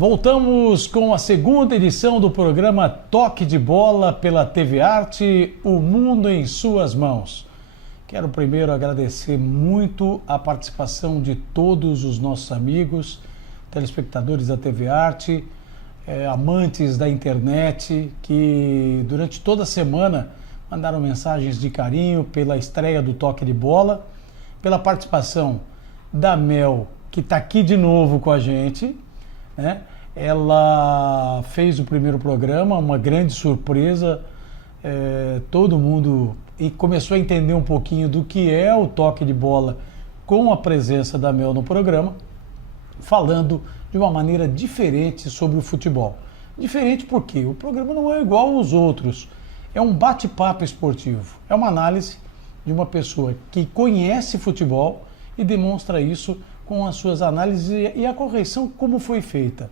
Voltamos com a segunda edição do programa Toque de Bola pela TV Arte, o mundo em suas mãos. Quero primeiro agradecer muito a participação de todos os nossos amigos, telespectadores da TV Arte, amantes da internet, que durante toda a semana mandaram mensagens de carinho pela estreia do Toque de Bola, pela participação da Mel, que está aqui de novo com a gente, né? Ela fez o primeiro programa, uma grande surpresa, todo mundo e começou a entender um pouquinho do que é o Toque de Bola com a presença da Mel no programa, falando de uma maneira diferente sobre o futebol. Diferente porque o programa não é igual aos outros, é um bate-papo esportivo, é uma análise de uma pessoa que conhece futebol e demonstra isso com as suas análises e a correção como foi feita.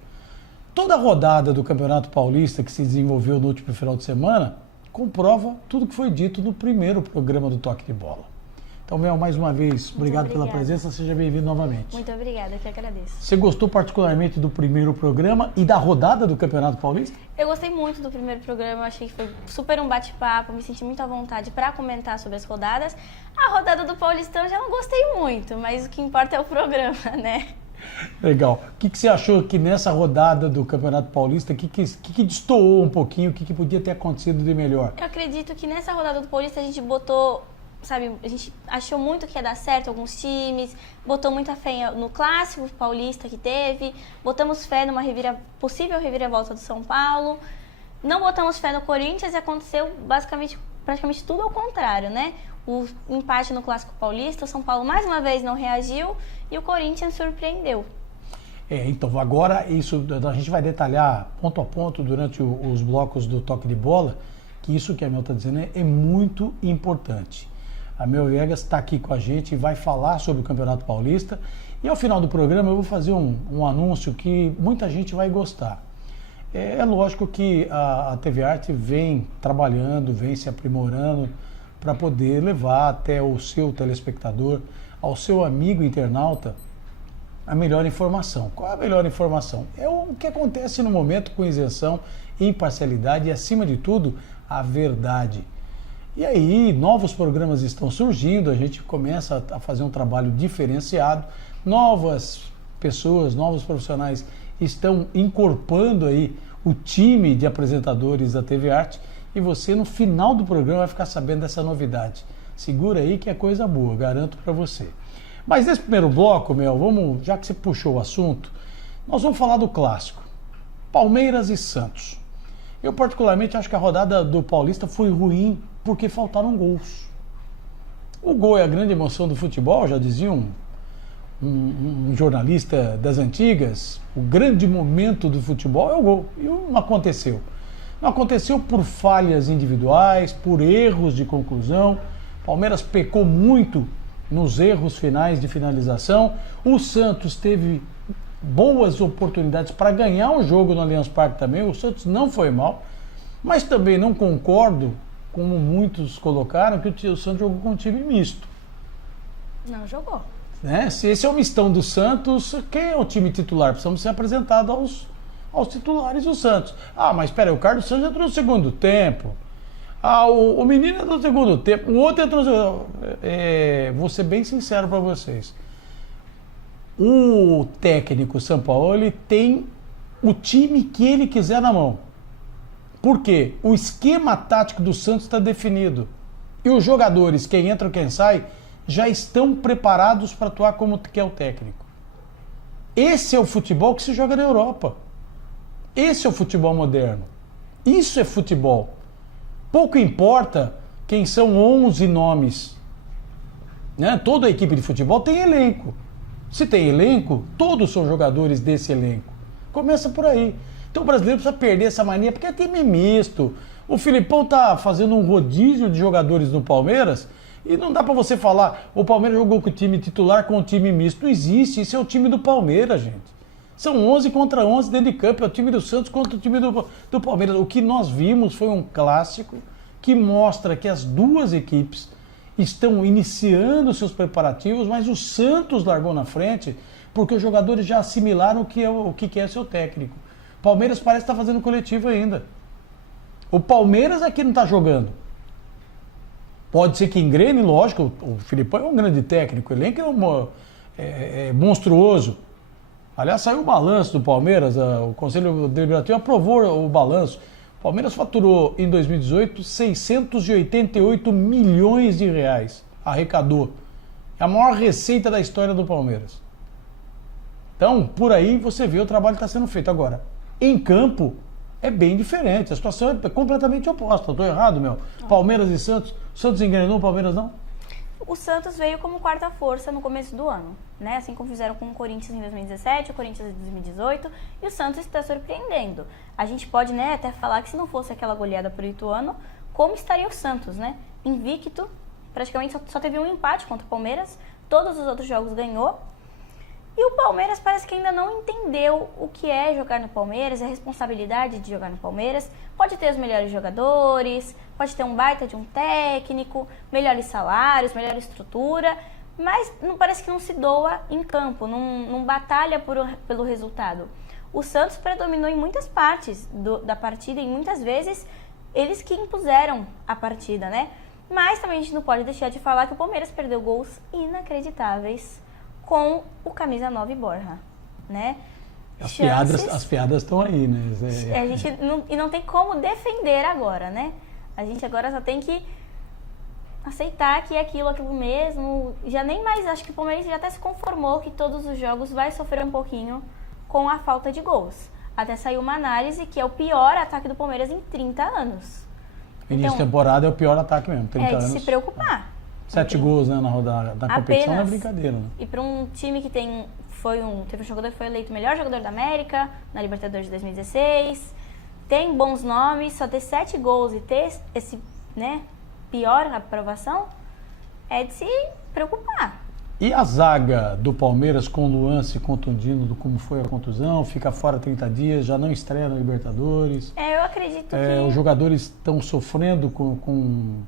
Toda a rodada do Campeonato Paulista que se desenvolveu no último final de semana comprova tudo que foi dito no primeiro programa do Toque de Bola. Então, Mel, mais uma vez, obrigado pela presença, seja bem-vindo novamente. Muito obrigada, eu que agradeço. Você gostou particularmente do primeiro programa e da rodada do Campeonato Paulista? Eu gostei muito do primeiro programa, eu achei que foi super um bate-papo, me senti muito à vontade para comentar sobre as rodadas. A rodada do Paulistão eu já não gostei muito, mas o que importa é o programa, né? Legal. O que você achou que nessa rodada do Campeonato Paulista, que destoou um pouquinho, o que podia ter acontecido de melhor? Eu acredito que nessa rodada do Paulista a gente botou, sabe, a gente achou muito que ia dar certo alguns times, botou muita fé no clássico paulista que teve, botamos fé numa possível reviravolta do São Paulo, não botamos fé no Corinthians e aconteceu praticamente tudo ao contrário, né? O empate no Clássico Paulista, o São Paulo mais uma vez não reagiu e o Corinthians surpreendeu. Então agora isso a gente vai detalhar ponto a ponto durante os blocos do Toque de Bola, que isso que a Mel está dizendo é muito importante. A Mel Viegas está aqui com a gente e vai falar sobre o Campeonato Paulista e ao final do programa eu vou fazer um anúncio que muita gente vai gostar. É lógico que a TV Arte vem trabalhando, vem se aprimorando para poder levar até o seu telespectador, ao seu amigo internauta, a melhor informação. Qual é a melhor informação? É o que acontece no momento com isenção, imparcialidade e, acima de tudo, a verdade. E aí, novos programas estão surgindo, a gente começa a fazer um trabalho diferenciado, novas pessoas, novos profissionais estão incorporando aí o time de apresentadores da TV Arte, e você no final do programa vai ficar sabendo dessa novidade. Segura aí que é coisa boa, garanto para você. Mas nesse primeiro bloco, Mel, já que você puxou o assunto, nós vamos falar do clássico. Palmeiras e Santos. Eu particularmente acho que a rodada do Paulista foi ruim porque faltaram gols. O gol é a grande emoção do futebol, já dizia um jornalista das antigas, o grande momento do futebol é o gol. E não aconteceu. Não aconteceu por falhas individuais, por erros de conclusão. Palmeiras pecou muito nos erros finais de finalização. O Santos teve boas oportunidades para ganhar o jogo no Allianz Parque também. O Santos não foi mal, mas também não concordo, como muitos colocaram, que o Santos jogou com um time misto. Não jogou. Se esse é o mistão do Santos, quem é o time titular? Precisamos ser apresentados aos titulares do Santos. Mas espera, o Carlos Santos entrou no segundo tempo. O menino entrou no segundo tempo. O outro entrou no segundo tempo. Vou ser bem sincero para vocês. O técnico Sampaoli tem o time que ele quiser na mão. Por quê? O esquema tático do Santos está definido. E os jogadores, quem entra ou quem sai, já estão preparados para atuar como quer o técnico. Esse é o futebol que se joga na Europa. Esse é o futebol moderno. Isso é futebol. Pouco importa quem são 11 nomes. Toda a equipe de futebol tem elenco. Se tem elenco, todos são jogadores desse elenco. Começa por aí. Então o brasileiro precisa perder essa mania, porque é time misto. O Filipão tá fazendo um rodízio de jogadores no Palmeiras e não dá para você falar, o Palmeiras jogou com o time titular com o time misto. Não existe, isso é o time do Palmeiras, gente. São 11 contra 11 dentro de campo, é o time do Santos contra o time do Palmeiras. O que nós vimos foi um clássico que mostra que as duas equipes estão iniciando seus preparativos, mas o Santos largou na frente porque os jogadores já assimilaram o que é seu técnico. Palmeiras parece estar fazendo coletivo ainda. O Palmeiras é que não está jogando. Pode ser que engrene, lógico, o Filipão é um grande técnico, o elenco é monstruoso. Aliás, saiu o balanço do Palmeiras, o Conselho Deliberativo aprovou o balanço. O Palmeiras faturou em 2018 688 milhões de reais, arrecadou. É a maior receita da história do Palmeiras. Então, por aí você vê o trabalho que está sendo feito. Agora, em campo, é bem diferente. A situação é completamente oposta. Estou errado, meu? Palmeiras e Santos. Santos engrenou, Palmeiras não? O Santos veio como quarta força no começo do ano, né? Assim como fizeram com o Corinthians em 2017, o Corinthians em 2018, e o Santos está surpreendendo. A gente pode, né, até falar que se não fosse aquela goleada pro Ituano, como estaria o Santos, né? Invicto, praticamente só teve um empate contra o Palmeiras, todos os outros jogos ganhou. E o Palmeiras parece que ainda não entendeu o que é jogar no Palmeiras, a responsabilidade de jogar no Palmeiras. Pode ter os melhores jogadores, pode ter um baita de um técnico, melhores salários, melhor estrutura, mas parece que não se doa em campo, não batalha pelo resultado. O Santos predominou em muitas partes da partida e muitas vezes eles que impuseram a partida, né? Mas também a gente não pode deixar de falar que o Palmeiras perdeu gols inacreditáveis com o camisa 9 Borja, né? As piadas estão aí, né? A gente não tem como defender agora, né? A gente agora só tem que aceitar que é aquilo mesmo. Já nem mais, acho que o Palmeiras já até se conformou que todos os jogos vai sofrer um pouquinho com a falta de gols. Até saiu uma análise que é o pior ataque do Palmeiras em 30 anos. Início de temporada é o pior ataque mesmo, 30 anos. É de se preocupar. 7 gols, né, na rodada da competição. Não é brincadeira, né? E para um time que teve um jogador que foi eleito o melhor jogador da América na Libertadores de 2016, tem bons nomes, só ter 7 gols e ter esse, né, pior aprovação é de se preocupar. E a zaga do Palmeiras com o Luan se contundindo, como foi a contusão, fica fora 30 dias, já não estreia na Libertadores. Eu acredito que os jogadores estão sofrendo com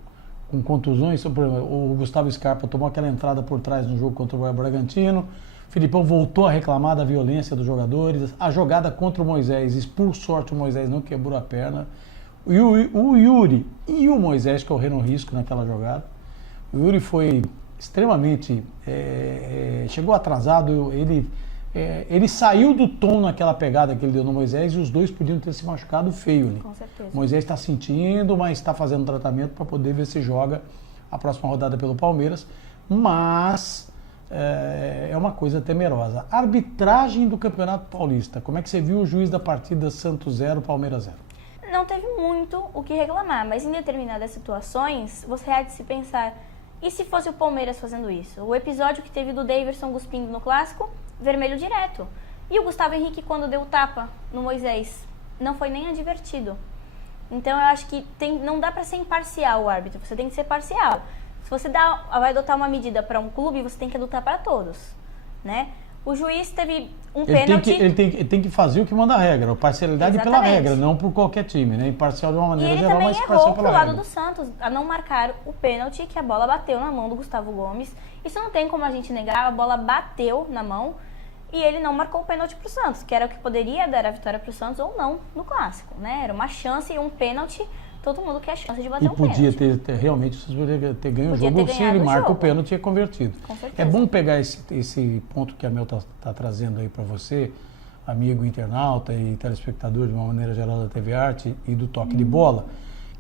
contusões. Por exemplo, o Gustavo Scarpa tomou aquela entrada por trás no jogo contra o Bragantino. O Filipão voltou a reclamar da violência dos jogadores. A jogada contra o Moisés, por sorte o Moisés não quebrou a perna. O Yuri e o Moisés correram risco naquela jogada. O Yuri foi extremamente... chegou atrasado, ele saiu do tom naquela pegada que ele deu no Moisés e os dois podiam ter se machucado feio ali. Com certeza. O Moisés está sentindo, mas está fazendo tratamento para poder ver se joga a próxima rodada pelo Palmeiras. Mas é uma coisa temerosa. Arbitragem do Campeonato Paulista. Como é que você viu o juiz da partida Santos 0, Palmeiras 0? Não teve muito o que reclamar, mas em determinadas situações você há de se pensar, e se fosse o Palmeiras fazendo isso? O episódio que teve do Daverson cuspindo no Clássico, vermelho direto. E o Gustavo Henrique, quando deu tapa no Moisés, não foi nem advertido. Então eu acho que não dá para ser imparcial o árbitro, você tem que ser parcial. Se você vai adotar uma medida para um clube, você tem que adotar para todos, né? O juiz teve um pênalti... Ele tem que fazer o que manda a regra, parcialidade pela regra, não por qualquer time, né? Imparcial de uma maneira geral, mas parcial pela regra. E ele também errou pro lado do Santos, a não marcar o pênalti, que a bola bateu na mão do Gustavo Gomes. Isso não tem como a gente negar, a bola bateu na mão e ele não marcou o pênalti pro Santos, que era o que poderia dar a vitória pro Santos ou não no Clássico, né? Era uma chance e um pênalti... Todo mundo quer a chance de bater um pênalti. E podia realmente ter ganho o jogo se ele marca o pênalti e é convertido. Com certeza. É bom pegar esse ponto que a Mel está trazendo aí para você, amigo internauta e telespectador de uma maneira geral da TV Arte e do toque de bola,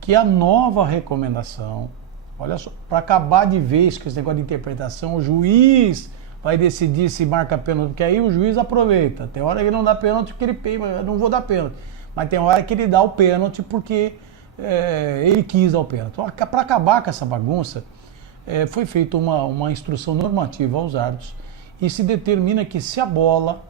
que a nova recomendação, olha só, para acabar de vez com esse negócio de interpretação, o juiz vai decidir se marca pênalti, porque aí o juiz aproveita. Tem hora que ele não dá pênalti porque ele pega, eu não vou dar pênalti. Mas tem hora que ele dá o pênalti porque... ele quis dar o pênalti. Para acabar com essa bagunça, foi feita uma instrução normativa aos árbitros e se determina que se a bola,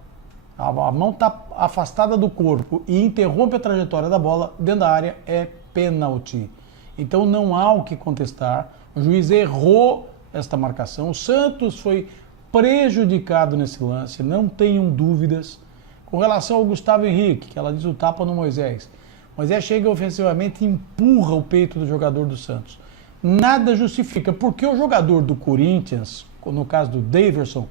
a mão está afastada do corpo e interrompe a trajetória da bola dentro da área, é pênalti. Então não há o que contestar. O juiz errou esta marcação. O Santos foi prejudicado nesse lance, não tenham dúvidas. Com relação ao Gustavo Henrique, que ela diz o tapa no Moisés. Moisés chega ofensivamente e empurra o peito do jogador do Santos. Nada justifica, porque o jogador do Corinthians, no caso do Daverson,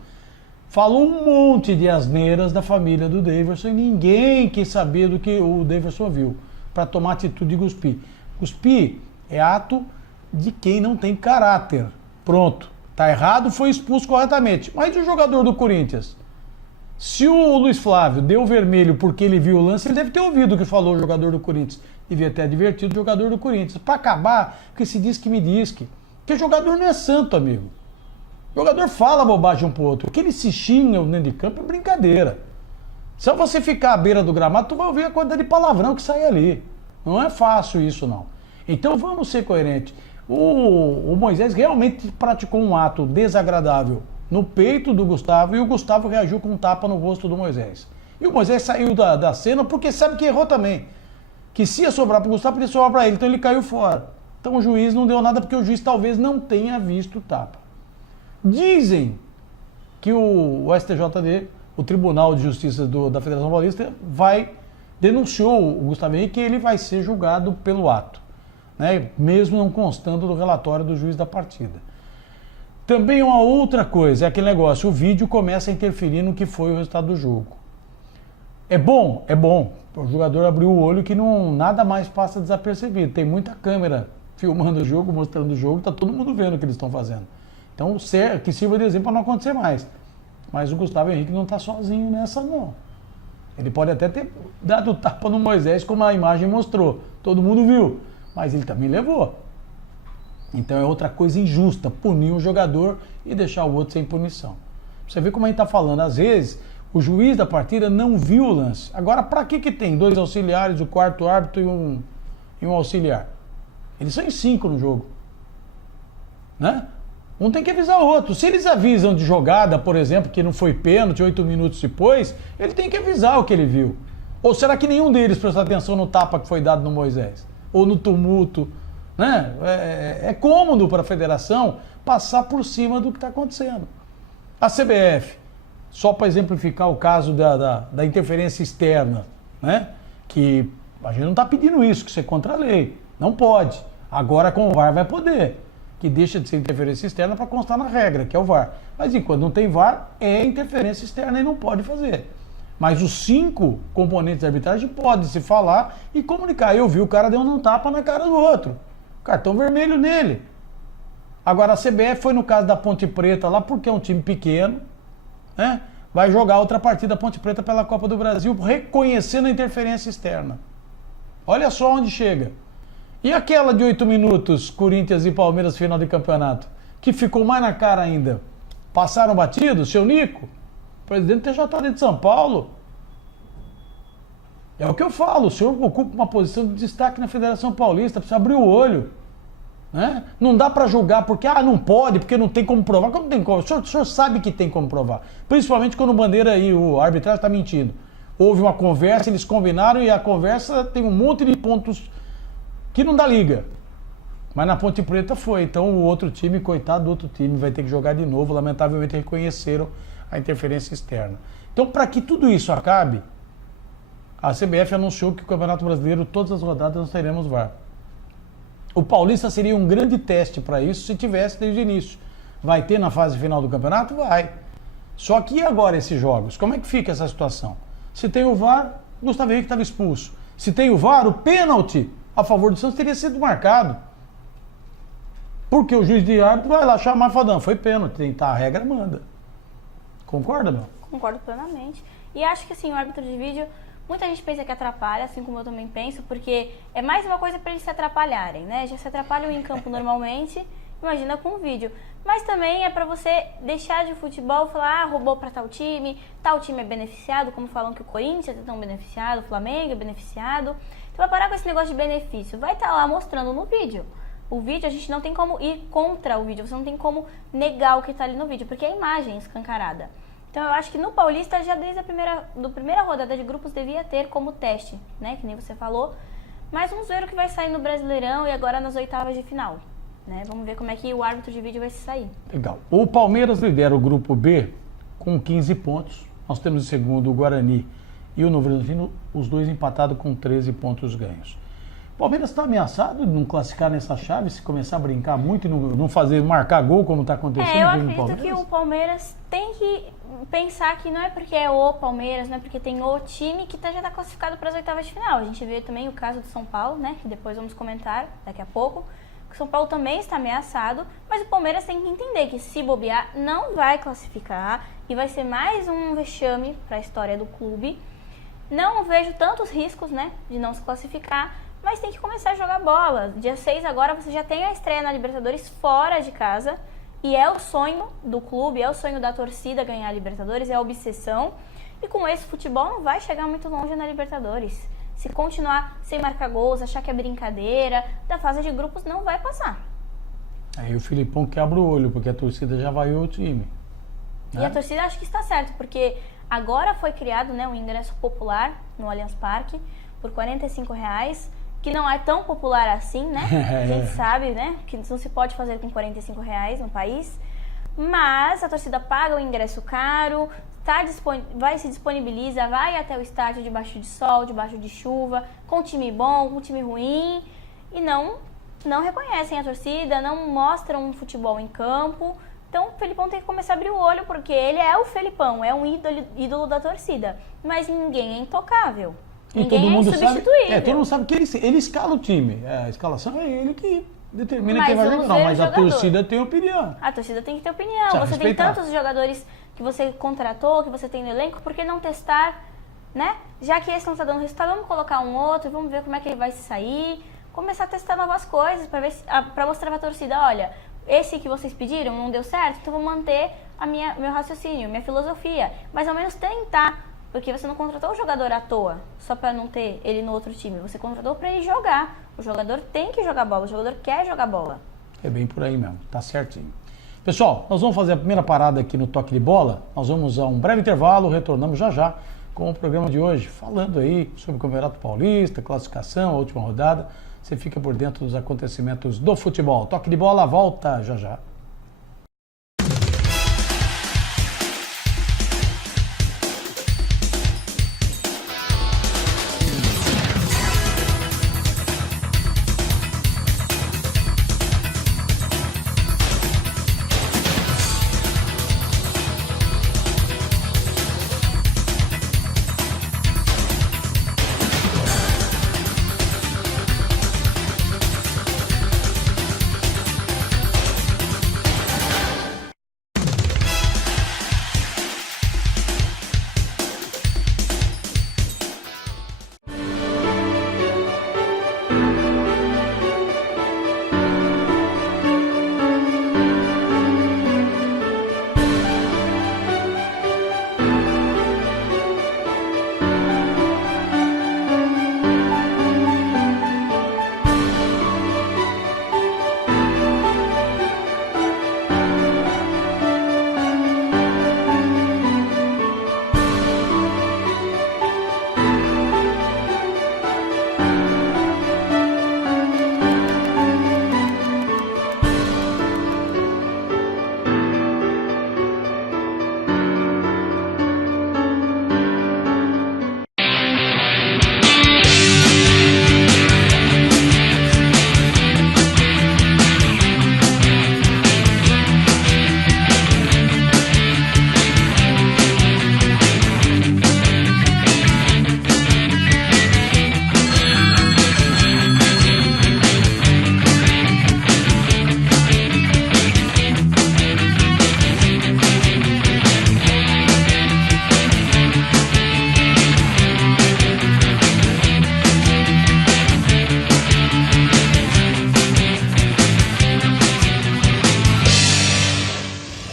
falou um monte de asneiras da família do Daverson e ninguém quis saber do que o Daverson viu para tomar atitude de cuspir. Cuspir é ato de quem não tem caráter. Pronto. Tá errado, foi expulso corretamente. Mas e o jogador do Corinthians? Se o Luiz Flávio deu vermelho porque ele viu o lance, ele deve ter ouvido o que falou o jogador do Corinthians. Devia ter advertido o jogador do Corinthians. Para acabar, que se diz que me diz que. Porque jogador não é santo, amigo. O jogador fala bobagem um pro outro. O que ele se xinga dentro de campo é brincadeira. Se você ficar à beira do gramado, tu vai ouvir a quantidade de palavrão que sai ali. Não é fácil isso, não. Então vamos ser coerentes. O Moisés realmente praticou um ato desagradável no peito do Gustavo e o Gustavo reagiu com um tapa no rosto do Moisés. E o Moisés saiu da cena porque sabe que errou também. Que se ia sobrar para o Gustavo, podia sobrar para ele. Então ele caiu fora. Então o juiz não deu nada porque o juiz talvez não tenha visto o tapa. Dizem que o STJD, o Tribunal de Justiça da Federação Paulista, denunciou o Gustavo Henrique que ele vai ser julgado pelo ato, né? Mesmo não constando do relatório do juiz da partida. Também uma outra coisa, é aquele negócio, o vídeo começa a interferir no que foi o resultado do jogo. É bom, é bom. O jogador abriu o olho que nada mais passa desapercebido. Tem muita câmera filmando o jogo, mostrando o jogo, tá todo mundo vendo o que eles estão fazendo. Então, que sirva de exemplo para não acontecer mais. Mas o Gustavo Henrique não está sozinho nessa, não. Ele pode até ter dado tapa no Moisés, como a imagem mostrou. Todo mundo viu. Mas ele também levou. Então é outra coisa injusta, punir um jogador e deixar o outro sem punição. Você vê como a gente está falando, às vezes o juiz da partida não viu o lance. Agora, para que tem 2 auxiliares, o quarto árbitro e um auxiliar? Eles são em 5 no jogo, né? Um tem que avisar o outro. Se eles avisam de jogada, por exemplo, que não foi pênalti 8 minutos depois, ele tem que avisar o que ele viu. Ou será que nenhum deles prestou atenção no tapa que foi dado no Moisés? Ou no tumulto? Né? É cômodo para a federação passar por cima do que está acontecendo. A CBF, só para exemplificar o caso da interferência externa, né? Que a gente não está pedindo isso, que isso é contra a lei. Não pode. Agora com o VAR vai poder. Que deixa de ser interferência externa para constar na regra, que é o VAR. Mas enquanto não tem VAR, é interferência externa e não pode fazer. Mas os 5 componentes da arbitragem podem se falar e comunicar. Eu vi o cara dando um tapa na cara do outro. Cartão vermelho nele. Agora a CBF foi no caso da Ponte Preta lá, porque é um time pequeno, né? Vai jogar outra partida Ponte Preta pela Copa do Brasil, reconhecendo a interferência externa. Olha só onde chega. E aquela de 8 minutos, Corinthians e Palmeiras, final de campeonato, que ficou mais na cara ainda. Passaram batido, seu Nico, presidente do TJD de São Paulo. É o que eu falo, o senhor ocupa uma posição de destaque na Federação Paulista, precisa abrir o olho. Né? Não dá para julgar porque não pode, porque não tem como provar. Como tem como? O senhor sabe que tem como provar. Principalmente quando o Bandeira e o arbitragem está mentindo. Houve uma conversa, eles combinaram e a conversa tem um monte de pontos que não dá liga. Mas na Ponte Preta foi. Então o outro time, coitado do outro time, vai ter que jogar de novo. Lamentavelmente reconheceram a interferência externa. Então, para que tudo isso acabe, a CBF anunciou que o Campeonato Brasileiro, todas as rodadas, nós teremos VAR. O Paulista seria um grande teste para isso se tivesse desde o início. Vai ter na fase final do campeonato? Vai. Só que e agora esses jogos? Como é que fica essa situação? Se tem o VAR, Gustavo Henrique estava expulso. Se tem o VAR, o pênalti a favor do Santos teria sido marcado. Porque o juiz de árbitro vai lá chamar e falar, não, foi pênalti, tentar a regra, manda. Concorda, meu? Concordo plenamente. E acho que assim, o árbitro de vídeo, muita gente pensa que atrapalha, assim como eu também penso, porque é mais uma coisa para eles se atrapalharem, né? Já se atrapalham em campo normalmente, imagina com o vídeo. Mas também é para você deixar de futebol e falar, roubou para tal time é beneficiado, como falam que o Corinthians é tão beneficiado, o Flamengo é beneficiado. Então vai parar com esse negócio de benefício, vai estar lá mostrando no vídeo. O vídeo, a gente não tem como ir contra o vídeo, você não tem como negar o que está ali no vídeo, porque é imagem escancarada. Então eu acho que no Paulista, já desde a primeira rodada de grupos, devia ter como teste, né? Que nem você falou. Mas vamos ver o que vai sair no Brasileirão e agora nas oitavas de final. Né? Vamos ver como é que o árbitro de vídeo vai se sair. Legal. O Palmeiras lidera o grupo B com 15 pontos. Nós temos em segundo o Guarani e o Novo Horizontino, os dois empatados com 13 pontos ganhos. Palmeiras está ameaçado de não classificar nessa chave, se começar a brincar muito e não fazer, marcar gol como está acontecendo eu aqui no acredito Palmeiras? que o Palmeiras tem que pensar que não é porque é o Palmeiras, não é porque tem o time que já está classificado para as oitavas de final. A gente vê também o caso do São Paulo, né, que depois vamos comentar daqui a pouco, que o São Paulo também está ameaçado, mas o Palmeiras tem que entender que se bobear não vai classificar e vai ser mais um vexame para a história do clube. Não vejo tantos riscos, né, de não se classificar, mas tem que começar a jogar bola. Dia 6 agora você já tem a estreia na Libertadores fora de casa. E é o sonho do clube, é o sonho da torcida ganhar a Libertadores, é a obsessão. E com esse futebol não vai chegar muito longe na Libertadores. Se continuar sem marcar gols, achar que é brincadeira, da fase de grupos não vai passar. Aí o Filipão quebra o olho, porque a torcida já vaiou o time. Né? E a torcida acho que está certo, porque agora foi criado, né, um ingresso popular no Allianz Parque por R$45, que não é tão popular assim, né? A gente sabe, né, que não se pode fazer com R$45 no país. Mas a torcida paga o ingresso caro, vai se disponibiliza, vai até o estádio debaixo de sol, debaixo de chuva, com time bom, com time ruim, e não reconhecem a torcida, não mostram um futebol em campo. Então o Felipão tem que começar a abrir o olho, porque ele é o Felipão, é um ídolo da torcida, mas ninguém é intocável. E ninguém todo mundo é insubstituível. todo mundo sabe que ele escala o time. A escalação é ele que determina Mas quem vai vamos jogar. ver Não, mas o a jogador. torcida tem opinião. A torcida tem que ter opinião. Precisa Você tem respeitar. tantos jogadores que você contratou, que você tem no elenco, por que não testar, né? Já que esse não está dando resultado, vamos colocar um outro, vamos ver como é que ele vai se sair. Começar a testar novas coisas para mostrar para a torcida, olha, esse que vocês pediram não deu certo, então vou manter meu raciocínio, minha filosofia. Mas ao menos tentar. Porque você não contratou o jogador à toa, só para não ter ele no outro time. Você contratou para ele jogar. O jogador tem que jogar bola, o jogador quer jogar bola. É bem por aí mesmo, tá certinho. Pessoal, nós vamos fazer a primeira parada aqui no Toque de Bola. Nós vamos a um breve intervalo, retornamos já com o programa de hoje, falando aí sobre o Campeonato Paulista, classificação, a última rodada. Você fica por dentro dos acontecimentos do futebol. Toque de Bola, volta já.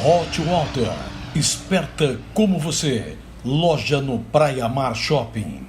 Hot Water, esperta como você, loja no Praia Mar Shopping.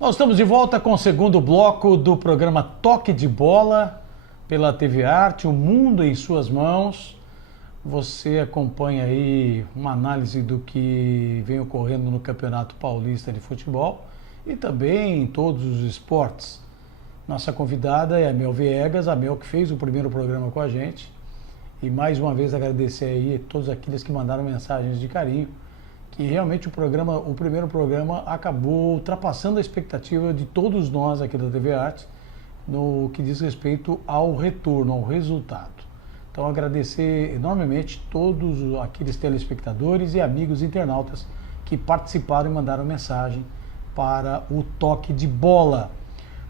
Nós estamos de volta com o segundo bloco do programa Toque de Bola pela TV Arte, o mundo em suas mãos. Você acompanha aí uma análise do que vem ocorrendo no Campeonato Paulista de Futebol e também em todos os esportes. Nossa convidada é a Mel Viegas, a Mel que fez o primeiro programa com a gente. E mais uma vez agradecer aí a todos aqueles que mandaram mensagens de carinho, que realmente o primeiro programa acabou ultrapassando a expectativa de todos nós aqui da TV Arte no que diz respeito ao retorno, ao resultado. Então agradecer enormemente todos aqueles telespectadores e amigos internautas que participaram e mandaram mensagem para o Toque de Bola.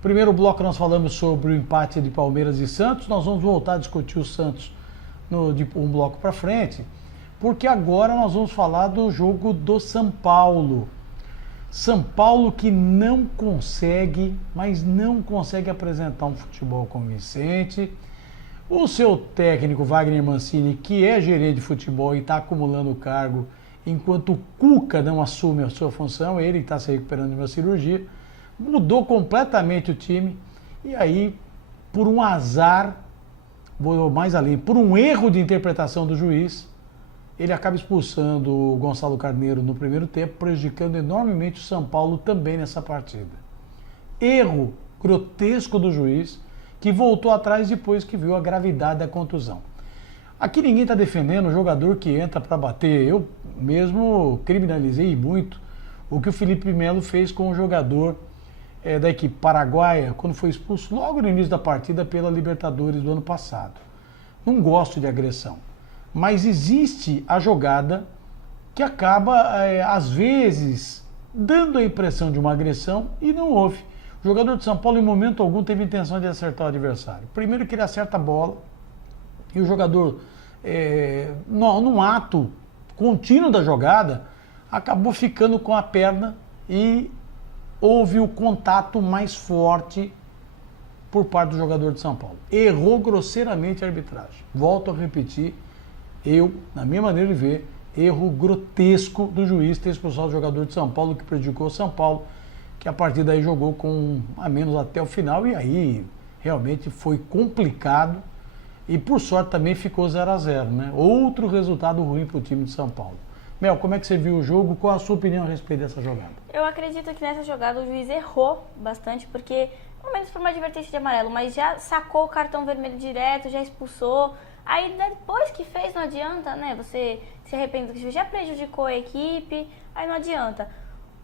Primeiro bloco nós falamos sobre o empate de Palmeiras e Santos, nós vamos voltar a discutir o Santos de um bloco para frente, porque agora nós vamos falar do jogo do São Paulo. São Paulo que não consegue, mas não consegue apresentar um futebol convincente. O seu técnico Wagner Mancini, que é gerente de futebol e está acumulando o cargo, enquanto o Cuca não assume a sua função, ele está se recuperando de uma cirurgia, mudou completamente o time e aí, por um azar, vou mais além, por um erro de interpretação do juiz, ele acaba expulsando o Gonçalo Carneiro no primeiro tempo, prejudicando enormemente o São Paulo também nessa partida. Erro grotesco do juiz, que voltou atrás depois que viu a gravidade da contusão. Aqui ninguém está defendendo o jogador que entra para bater. Eu mesmo criminalizei muito o que o Felipe Melo fez com o jogador da equipe paraguaia, quando foi expulso logo no início da partida pela Libertadores do ano passado. Não gosto de agressão, mas existe a jogada que acaba, às vezes, dando a impressão de uma agressão e não houve. O jogador de São Paulo, em momento algum, teve intenção de acertar o adversário. Primeiro que ele acerta a bola e o jogador, num ato contínuo da jogada, acabou ficando com a perna e houve o contato mais forte por parte do jogador de São Paulo. Errou grosseiramente a arbitragem. Volto a repetir, na minha maneira de ver, erro grotesco do juiz ter expulsado o jogador de São Paulo, que prejudicou o São Paulo, que a partir daí jogou com a menos até o final, e aí realmente foi complicado, e por sorte também ficou 0-0, né? Outro resultado ruim para o time de São Paulo. Mel, como é que você viu o jogo? Qual a sua opinião a respeito dessa jogada? Eu acredito que nessa jogada o juiz errou bastante, porque, pelo menos por uma advertência de amarelo, mas já sacou o cartão vermelho direto, já expulsou. Aí depois que fez, não adianta, né? Você se arrepende do que já prejudicou a equipe, aí não adianta.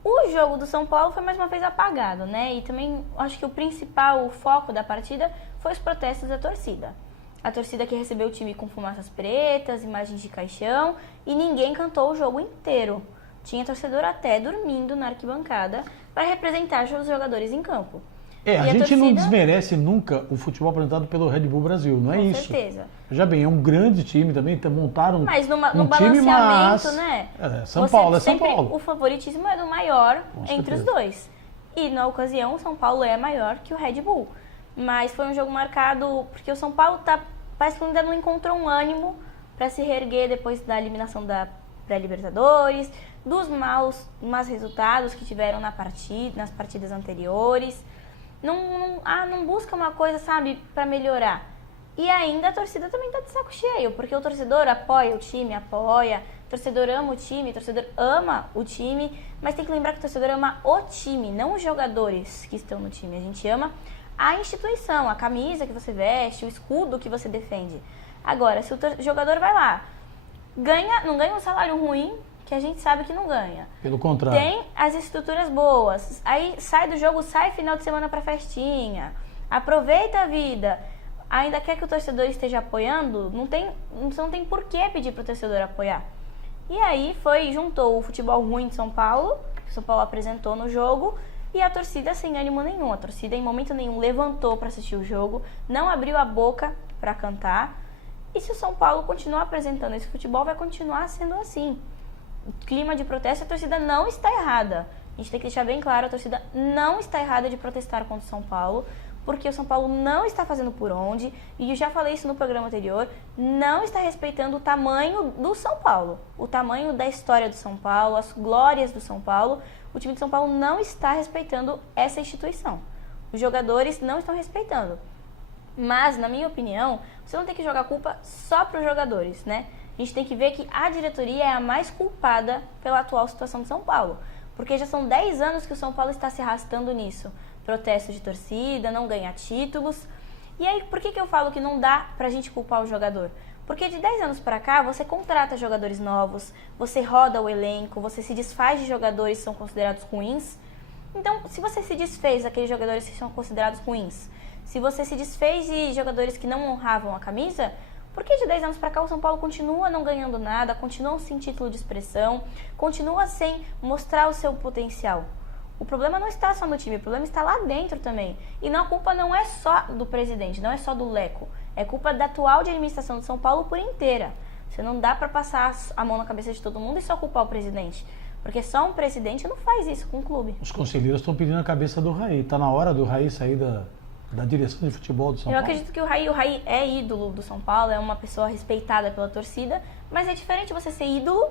O jogo do São Paulo foi mais uma vez apagado, né? E também acho que o foco da partida foi os protestos da torcida. A torcida que recebeu o time com fumaças pretas, imagens de caixão, e ninguém cantou o jogo inteiro. Tinha torcedor até dormindo na arquibancada para representar os jogadores em campo. A gente não desmerece nunca o futebol apresentado pelo Red Bull Brasil, não é isso? Com certeza. Veja bem, é um grande time também, montaram mas no um balanceamento, time, mas... né? São Paulo é São Paulo. O favoritismo é do maior entre os dois. E na ocasião, o São Paulo é maior que o Red Bull. Mas foi um jogo marcado porque o São Paulo parece que ainda não encontrou um ânimo para se reerguer depois da eliminação da pré-Libertadores, dos maus resultados que tiveram nas partidas anteriores. Não busca uma coisa, sabe, para melhorar. E ainda a torcida também tá de saco cheio, porque o torcedor apoia o time, o torcedor ama o time, o torcedor ama o time, mas tem que lembrar que o torcedor ama o time, não os jogadores que estão no time. A gente ama a instituição, a camisa que você veste, o escudo que você defende. Agora, se o jogador vai lá, não ganha um salário ruim, que a gente sabe que não ganha. Pelo contrário. Tem as estruturas boas, aí sai do jogo, sai final de semana pra festinha, aproveita a vida, ainda quer que o torcedor esteja apoiando, você não tem por que pedir pro torcedor apoiar. E aí juntou o futebol ruim de São Paulo, que o São Paulo apresentou no jogo, e a torcida sem ânimo nenhum. A torcida em momento nenhum levantou para assistir o jogo, não abriu a boca para cantar. E se o São Paulo continuar apresentando esse futebol, vai continuar sendo assim. O clima de protesto, a torcida não está errada. A gente tem que deixar bem claro, a torcida não está errada de protestar contra o São Paulo. porque o São Paulo não está fazendo por onde, e eu já falei isso no programa anterior, não está respeitando o tamanho do São Paulo, o tamanho da história do São Paulo, as glórias do São Paulo. O time de São Paulo não está respeitando essa instituição. Os jogadores não estão respeitando. Mas, na minha opinião, você não tem que jogar a culpa só para os jogadores, né? A gente tem que ver que a diretoria é a mais culpada pela atual situação de São Paulo. Porque já são 10 anos que o São Paulo está se arrastando nisso. Protesto de torcida, não ganha títulos. E aí, por que eu falo que não dá pra gente culpar o jogador? Porque de 10 anos pra cá, você contrata jogadores novos, você roda o elenco, você se desfaz de jogadores que são considerados ruins. Então, se você se desfez daqueles jogadores que são considerados ruins, se você se desfez de jogadores que não honravam a camisa, por que de 10 anos pra cá o São Paulo continua não ganhando nada, continua sem título de expressão, continua sem mostrar o seu potencial? O problema não está só no time, o problema está lá dentro também. E não, a culpa não é só do presidente, não é só do Leco. É culpa da atual administração de São Paulo por inteira. Você não dá pra passar a mão na cabeça de todo mundo e só culpar o presidente. Porque só um presidente não faz isso com o clube. Os conselheiros estão pedindo a cabeça do Raí. Tá na hora do Raí sair da direção de futebol do São Paulo? Eu acredito que o Raí é ídolo do São Paulo, é uma pessoa respeitada pela torcida, mas é diferente você ser ídolo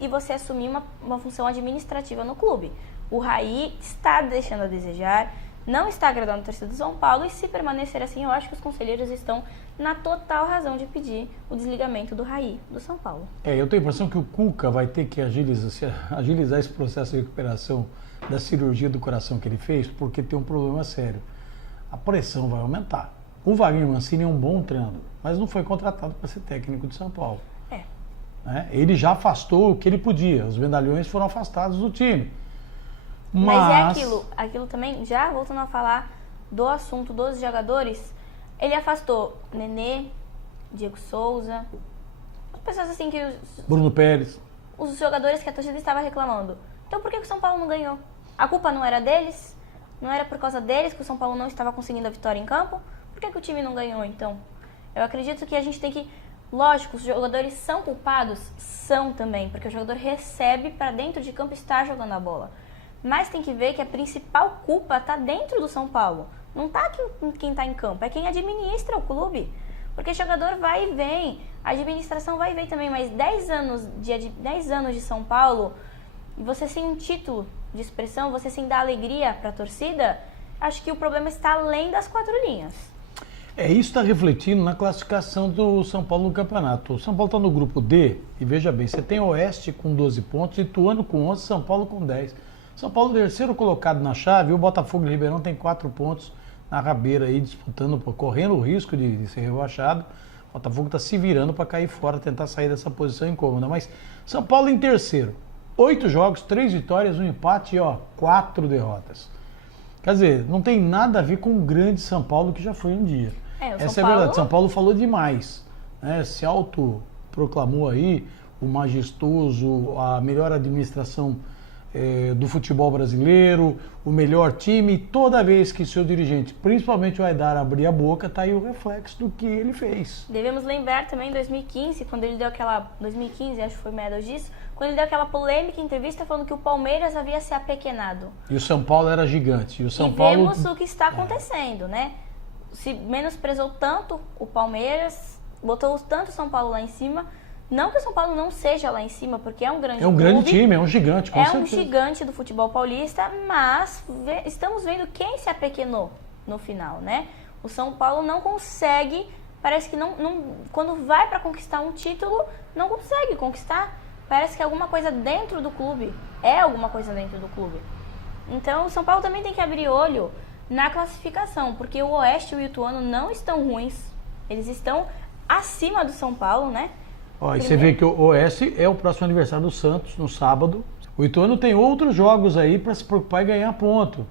e você assumir uma função administrativa no clube. O Raí está deixando a desejar, não está agradando a torcida do São Paulo, e se permanecer assim, eu acho que os conselheiros estão na total razão de pedir o desligamento do Raí do São Paulo. Eu tenho a impressão que o Cuca vai ter que agilizar esse processo de recuperação da cirurgia do coração que ele fez, porque tem um problema sério. A pressão vai aumentar. O Wagner Mancini é um bom treinador, mas não foi contratado para ser técnico de São Paulo. Ele já afastou o que ele podia, os medalhões foram afastados do time. Mas é aquilo também, já voltando a falar do assunto dos jogadores, ele afastou Nenê, Diego Souza, as pessoas assim que... Bruno Pérez. Os jogadores que a torcida estava reclamando. Então por que o São Paulo não ganhou? A culpa não era deles? Não era por causa deles que o São Paulo não estava conseguindo a vitória em campo? Por que o time não ganhou então? Eu acredito que a gente tem que... Lógico, os jogadores são culpados? São também, porque o jogador recebe para dentro de campo estar jogando a bola. Mas tem que ver que a principal culpa está dentro do São Paulo. Não está quem está em campo, é quem administra o clube. Porque jogador vai e vem, a administração vai e vem também, mas 10 anos de São Paulo, você sem um título de expressão, você sem dar alegria para a torcida, acho que o problema está além das 4 linhas. Isso está refletindo na classificação do São Paulo no campeonato. O São Paulo está no grupo D, e veja bem, você tem Oeste com 12 pontos, Ituano com 11, São Paulo com 10. São Paulo terceiro colocado na chave, o Botafogo de Ribeirão tem 4 pontos na rabeira aí, disputando, correndo o risco de ser rebaixado. O Botafogo está se virando para cair fora, tentar sair dessa posição incômoda. Mas São Paulo em terceiro, 8 jogos, 3 vitórias, 1 empate e 4 derrotas. Quer dizer, não tem nada a ver com o grande São Paulo que já foi um dia. Essa é a verdade. São Paulo falou demais, né? Se autoproclamou aí o majestoso, a melhor administração do futebol brasileiro, o melhor time. Toda vez que seu dirigente, principalmente o Aidar, abrir a boca, tá aí o reflexo do que ele fez. Devemos lembrar também em 2015, quando ele deu aquela... 2015, acho que foi meados disso, quando ele deu aquela polêmica entrevista falando que o Palmeiras havia se apequenado. E o São Paulo era gigante. E vemos o que está acontecendo, né? Se menosprezou tanto o Palmeiras, botou tanto o São Paulo lá em cima. Não que o São Paulo não seja lá em cima, porque é um grande clube. Grande time, é um gigante, com certeza. É um gigante do futebol paulista, mas estamos vendo quem se apequenou no final, né? O São Paulo não consegue, parece que não quando vai para conquistar um título, não consegue conquistar. Parece que alguma coisa dentro do clube, alguma coisa dentro do clube. Então o São Paulo também tem que abrir olho na classificação, porque o Oeste e o Ituano não estão ruins, eles estão acima do São Paulo, né? E você vê que o Oeste é o próximo aniversário do Santos, no sábado. O Ituano tem outros jogos aí para se preocupar e ganhar ponto,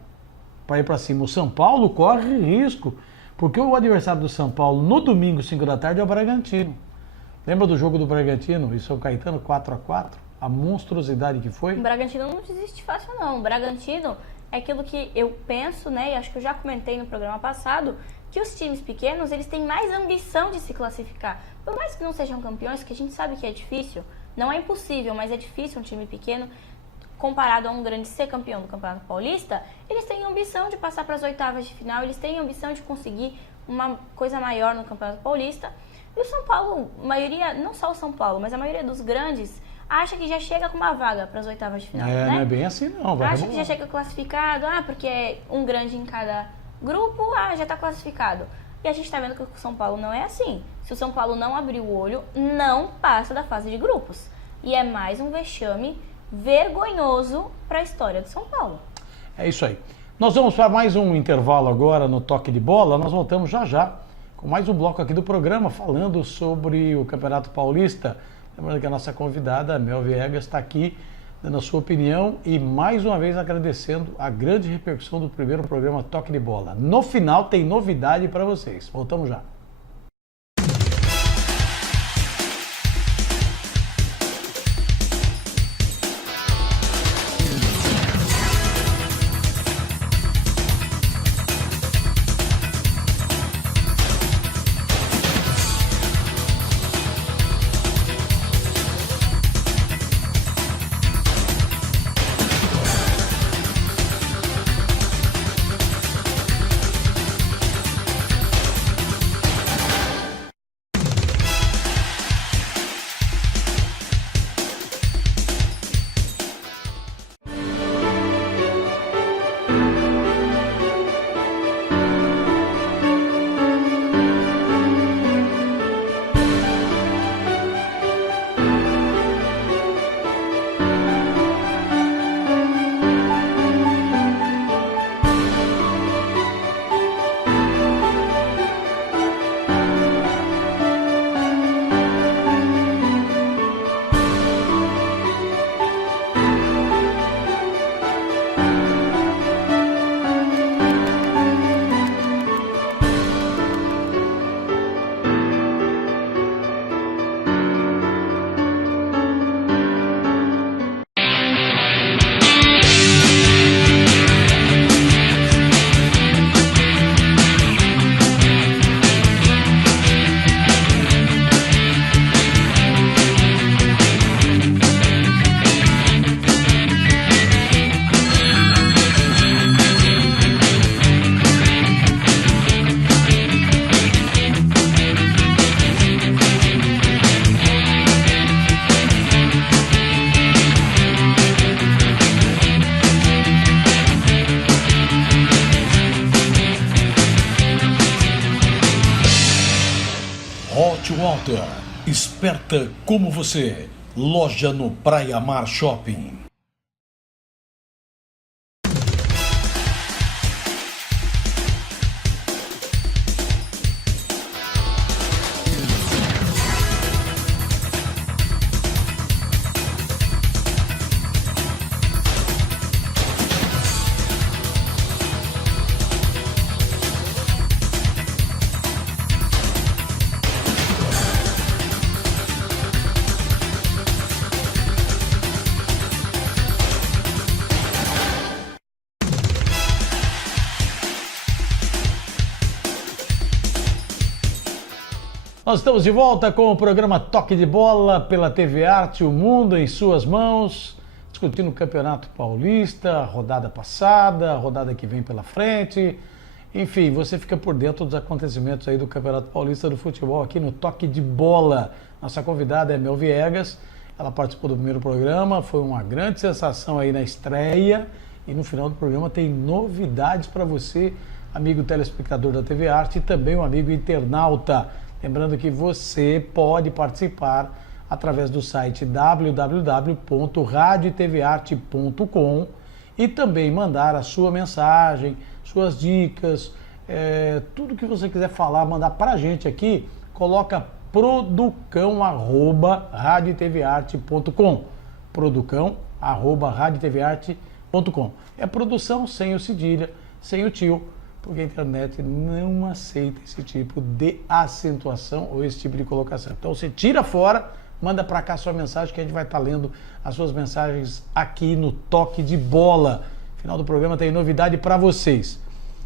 para ir para cima. O São Paulo corre risco, porque o adversário do São Paulo no domingo, 5 da tarde, é o Bragantino. Lembra do jogo do Bragantino e São Caetano, 4-4? A monstruosidade que foi? O Bragantino não desiste fácil, não. O Bragantino é aquilo que eu penso, né, e acho que eu já comentei no programa passado, que os times pequenos, eles têm mais ambição de se classificar. Por mais que não sejam campeões, que a gente sabe que é difícil, não é impossível, mas é difícil um time pequeno comparado a um grande ser campeão do Campeonato Paulista, eles têm ambição de passar para as oitavas de final, eles têm ambição de conseguir uma coisa maior no Campeonato Paulista. E o São Paulo, a maioria, não só o São Paulo, mas a maioria dos grandes, acha que já chega com uma vaga para as oitavas de final, né? Não é bem assim não. Acha que já chega classificado, porque é um grande em cada grupo, já está classificado. E a gente está vendo que o São Paulo não é assim. Se o São Paulo não abrir o olho, não passa da fase de grupos. E é mais um vexame vergonhoso para a história do São Paulo. É isso aí. Nós vamos para mais um intervalo agora no Toque de Bola. Nós voltamos já já com mais um bloco aqui do programa falando sobre o Campeonato Paulista. Lembrando que a nossa convidada, Mel Viegas, está aqui dando a sua opinião e mais uma vez agradecendo a grande repercussão do primeiro programa Toque de Bola. No final tem novidade para vocês. Voltamos já. Hot Water, esperta como você. Loja no Praia Mar Shopping. Nós estamos de volta com o programa Toque de Bola pela TV Arte, o mundo em suas mãos, discutindo o Campeonato Paulista, a rodada passada, a rodada que vem pela frente. Enfim, você fica por dentro dos acontecimentos aí do Campeonato Paulista do futebol aqui no Toque de Bola. Nossa convidada é Mel Viegas, ela participou do primeiro programa, foi uma grande sensação aí na estreia e no final do programa tem novidades para você, amigo telespectador da TV Arte e também um amigo internauta. Lembrando que você pode participar através do site www.radiotvarte.com e também mandar a sua mensagem, suas dicas, tudo que você quiser falar, mandar para a gente aqui, coloca producão@radiotvarte.com, producão@radiotvarte.com. É produção sem o cedilha, sem o tio, porque a internet não aceita esse tipo de acentuação ou esse tipo de colocação. Então você tira fora, manda para cá sua mensagem que a gente vai estar lendo as suas mensagens aqui no Toque de Bola. Final do programa tem novidade para vocês.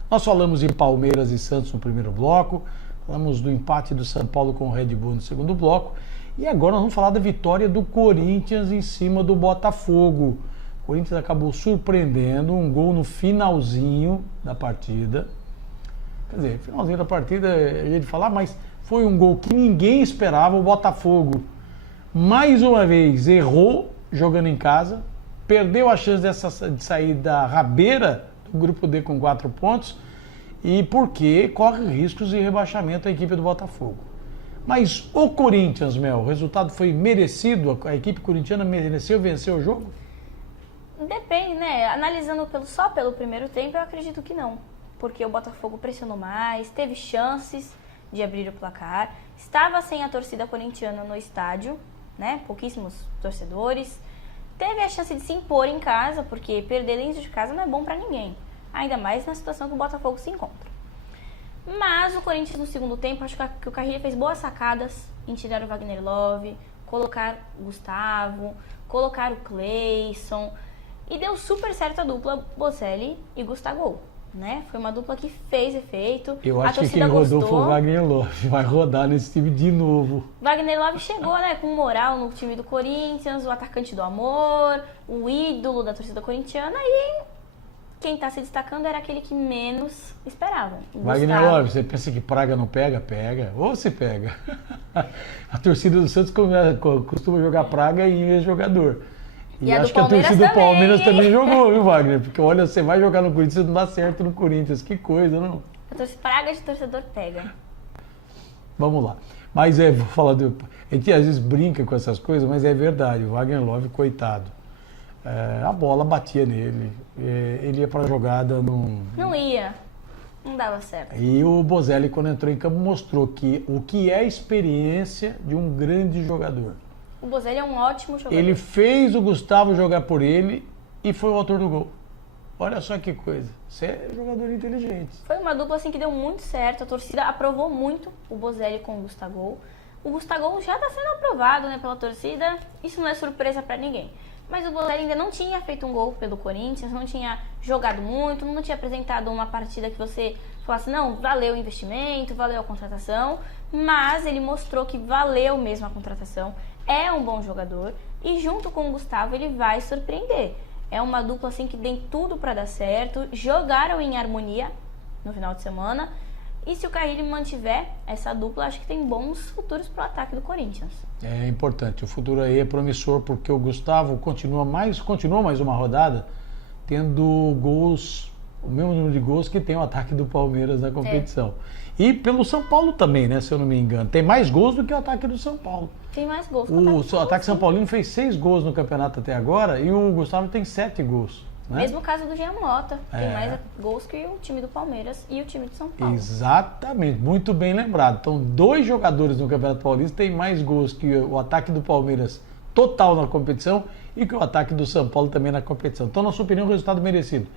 Nós falamos em Palmeiras e Santos no primeiro bloco, falamos do empate do São Paulo com o Red Bull no segundo bloco e agora nós vamos falar da vitória do Corinthians em cima do Botafogo. O Corinthians acabou surpreendendo, um gol no finalzinho da partida. Quer dizer, finalzinho da partida, a gente falar, mas foi um gol que ninguém esperava. O Botafogo, mais uma vez, errou jogando em casa, perdeu a chance de sair da rabeira do Grupo D com 4 pontos, e porque corre riscos de rebaixamento a equipe do Botafogo. Mas o Corinthians, Mel, o resultado foi merecido? A equipe corintiana mereceu vencer o jogo? Depende, né? Analisando só pelo primeiro tempo, eu acredito que não. Porque o Botafogo pressionou mais, teve chances de abrir o placar, estava sem a torcida corintiana no estádio, né? Pouquíssimos torcedores. Teve a chance de se impor em casa, porque perder dentro de casa não é bom pra ninguém. Ainda mais na situação que o Botafogo se encontra. Mas o Corinthians no segundo tempo, acho que o Carrilho fez boas sacadas em tirar o Wagner Love, colocar o Gustavo, colocar o Cleison. E deu super certo a dupla Bozelli e Gustavo, né? Foi uma dupla que fez efeito. Eu acho que quem rodou foi o Wagner Love. Vai rodar nesse time de novo. Wagner Love chegou, né, com moral no time do Corinthians, o atacante do amor, o ídolo da torcida corintiana, e quem tá se destacando era aquele que menos esperavam. Wagner Love, você pensa que praga não pega? Pega. Ou se pega. A torcida do Santos costuma jogar praga em vez de jogador. E acho que a torcida do Palmeiras também jogou, viu, Wagner? Porque olha, você vai jogar no Corinthians, não dá certo no Corinthians. Que coisa, não? A praga de torcedor pega. Vamos lá. Mas vou falar a gente às vezes brinca com essas coisas, mas é verdade. O Wagner Love, coitado. A bola batia nele. Ele ia pra jogada, não ia. Não dava certo. E o Bozelli, quando entrou em campo, mostrou o que é a experiência de um grande jogador. O Bozelli é um ótimo jogador. Ele fez o Gustavo jogar por ele e foi o autor do gol. Olha só que coisa. Você é jogador inteligente. Foi uma dupla assim que deu muito certo. A torcida aprovou muito o Bozelli com o Gustavo. O Gustavo já está sendo aprovado, né, pela torcida. Isso não é surpresa para ninguém. Mas o Bozelli ainda não tinha feito um gol pelo Corinthians, não tinha jogado muito, não tinha apresentado uma partida que você falasse, não, valeu o investimento, valeu a contratação. Mas ele mostrou que valeu mesmo a contratação. É um bom jogador e junto com o Gustavo ele vai surpreender. É uma dupla assim que tem tudo para dar certo. Jogaram em harmonia no final de semana. E se o Carrilho mantiver essa dupla, acho que tem bons futuros para o ataque do Corinthians. É importante. O futuro aí é promissor porque o Gustavo continua mais uma rodada tendo gols, o mesmo número de gols que tem o ataque do Palmeiras na competição. E pelo São Paulo também, né? Se eu não me engano. Tem mais gols do que o ataque do São Paulo. Tem mais gols. O ataque São Paulino fez 6 gols no campeonato até agora e o Gustavo tem 7 gols. Né? Mesmo caso do Jean Mota. Tem mais gols que o time do Palmeiras e o time de São Paulo. Exatamente. Muito bem lembrado. Então, 2 jogadores no Campeonato Paulista têm mais gols que o ataque do Palmeiras total na competição e que o ataque do São Paulo também na competição. Então, na sua opinião, resultado merecido.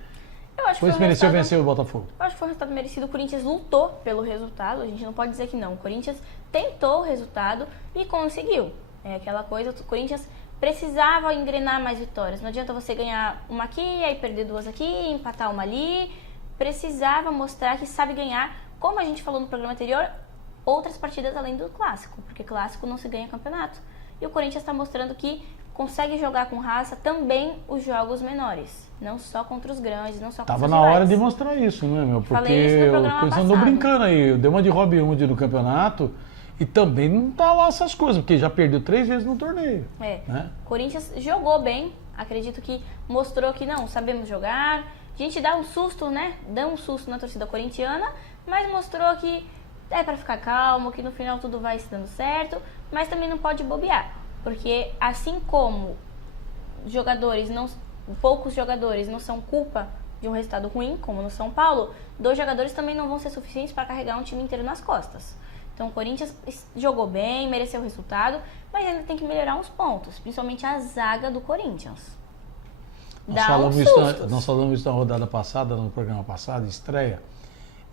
Eu acho que foi mereceu vencer o Botafogo. Eu acho que foi um resultado merecido. O Corinthians lutou pelo resultado. A gente não pode dizer que não. O Corinthians tentou o resultado e conseguiu. É aquela coisa, o Corinthians precisava engrenar mais vitórias. Não adianta você ganhar uma aqui, aí perder 2 aqui, empatar uma ali. Precisava mostrar que sabe ganhar, como a gente falou no programa anterior, outras partidas além do clássico. Porque clássico não se ganha campeonato. E o Corinthians está mostrando que consegue jogar com raça também os jogos menores. Não só contra os grandes, não só contra os rivais. Tava na hora de mostrar isso, né, meu? Porque o Corinthians andou brincando aí. Deu uma de Robin Hood no campeonato e também não tá lá essas coisas, porque já perdeu 3 vezes no torneio. Né? O Corinthians jogou bem. Acredito que mostrou que não, sabemos jogar. A gente dá um susto, né? Dá um susto na torcida corintiana, mas mostrou que é para ficar calmo, que no final tudo vai se dando certo, mas também não pode bobear. Porque assim como poucos jogadores não são culpa de um resultado ruim, como no São Paulo, 2 jogadores também não vão ser suficientes para carregar um time inteiro nas costas. Então o Corinthians jogou bem, mereceu o resultado, mas ainda tem que melhorar uns pontos, principalmente a zaga do Corinthians. Nós falamos isso na rodada passada, no programa passado, estreia,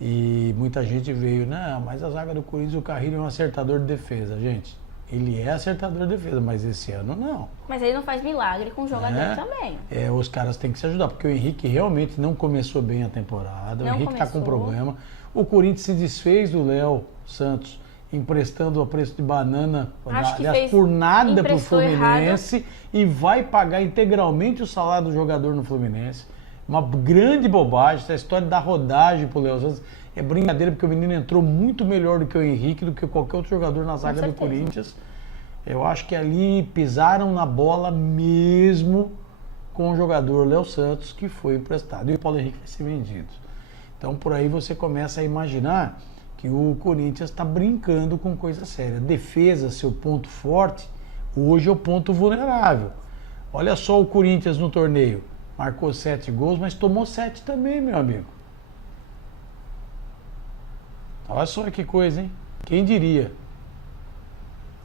e muita gente veio, não, mas a zaga do Corinthians, o Carrilho é um acertador de defesa, gente. Ele é acertador de defesa, mas esse ano não. Mas ele não faz milagre com o jogador também. Os caras têm que se ajudar, porque o Henrique realmente não começou bem a temporada. O Henrique está com problema. O Corinthians se desfez do Léo Santos emprestando a preço de banana, Acho que aliás, por nada para o emprestou Fluminense e vai pagar integralmente o salário do jogador no Fluminense. Uma grande bobagem, essa história da rodagem pro Léo Santos é brincadeira, porque o menino entrou muito melhor do que o Henrique, do que qualquer outro jogador na zaga do Corinthians. Eu acho que ali pisaram na bola mesmo com o jogador Léo Santos, que foi emprestado. E o Paulo Henrique vai ser vendido. Então, por aí você começa a imaginar que o Corinthians está brincando com coisa séria. Defesa, seu ponto forte, hoje é o ponto vulnerável. Olha só o Corinthians no torneio. Marcou 7 gols, mas tomou 7 também, meu amigo. Olha só que coisa, hein? Quem diria?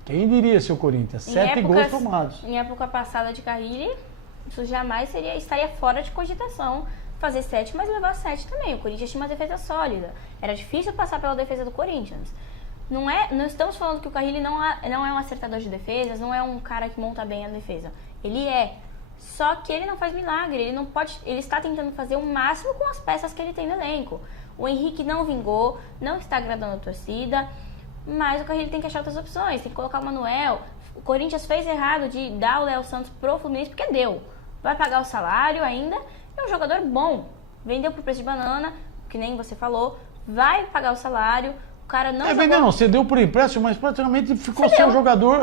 Quem diria, seu Corinthians? 7 gols tomados. Em época passada de Carille, isso jamais estaria fora de cogitação. Fazer 7, mas levar 7 também. O Corinthians tinha uma defesa sólida. Era difícil passar pela defesa do Corinthians. Não estamos falando que o Carille não é um acertador de defesas, não é um cara que monta bem a defesa. Ele é. Só que ele não faz milagre. Ele não pode. Ele está tentando fazer o máximo com as peças que ele tem no elenco. O Henrique não vingou, não está agradando a torcida, mas o Carille tem que achar outras opções. Tem que colocar o Manuel. O Corinthians fez errado de dar o Léo Santos pro Fluminense, porque deu. Vai pagar o salário ainda. É um jogador bom. Vendeu por preço de banana, que nem você falou. Vai pagar o salário. O cara não vendeu não. Você deu por empréstimo, mas praticamente ficou sem o jogador.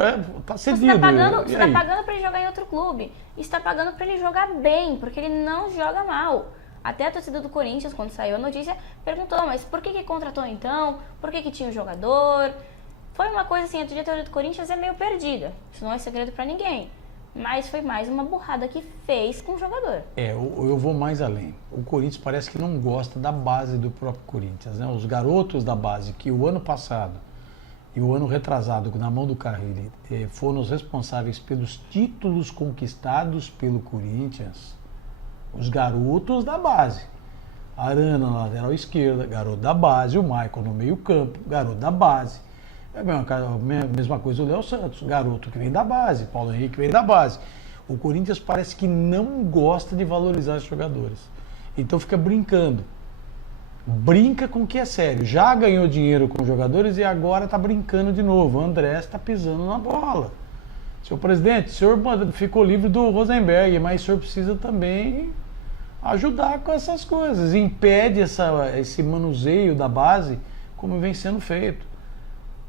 Tá cedido. Você está pagando para ele jogar em outro clube. E está pagando para ele jogar bem, porque ele não joga mal. Até a torcida do Corinthians, quando saiu a notícia, perguntou, mas por que contratou então? Por que tinha o jogador? Foi uma coisa assim, a diretoria do Corinthians é meio perdida. Isso não é segredo para ninguém. Mas foi mais uma burrada que fez com o jogador. Eu vou mais além. O Corinthians parece que não gosta da base do próprio Corinthians, né? Os garotos da base, que o ano passado e o ano retrasado, na mão do Carille, foram os responsáveis pelos títulos conquistados pelo Corinthians. Os garotos da base. Arana na lateral esquerda, garoto da base. O Michael no meio campo, garoto da base. É a mesma coisa o Léo Santos, garoto que vem da base, Paulo Henrique vem da base. O Corinthians parece que não gosta de valorizar os jogadores. Então fica brincando. Brinca com o que é sério. Já ganhou dinheiro com os jogadores e agora está brincando de novo. O Andrés está pisando na bola. Senhor presidente, o senhor ficou livre do Rosenberg, mas o senhor precisa também ajudar com essas coisas. Impede esse manuseio da base como vem sendo feito.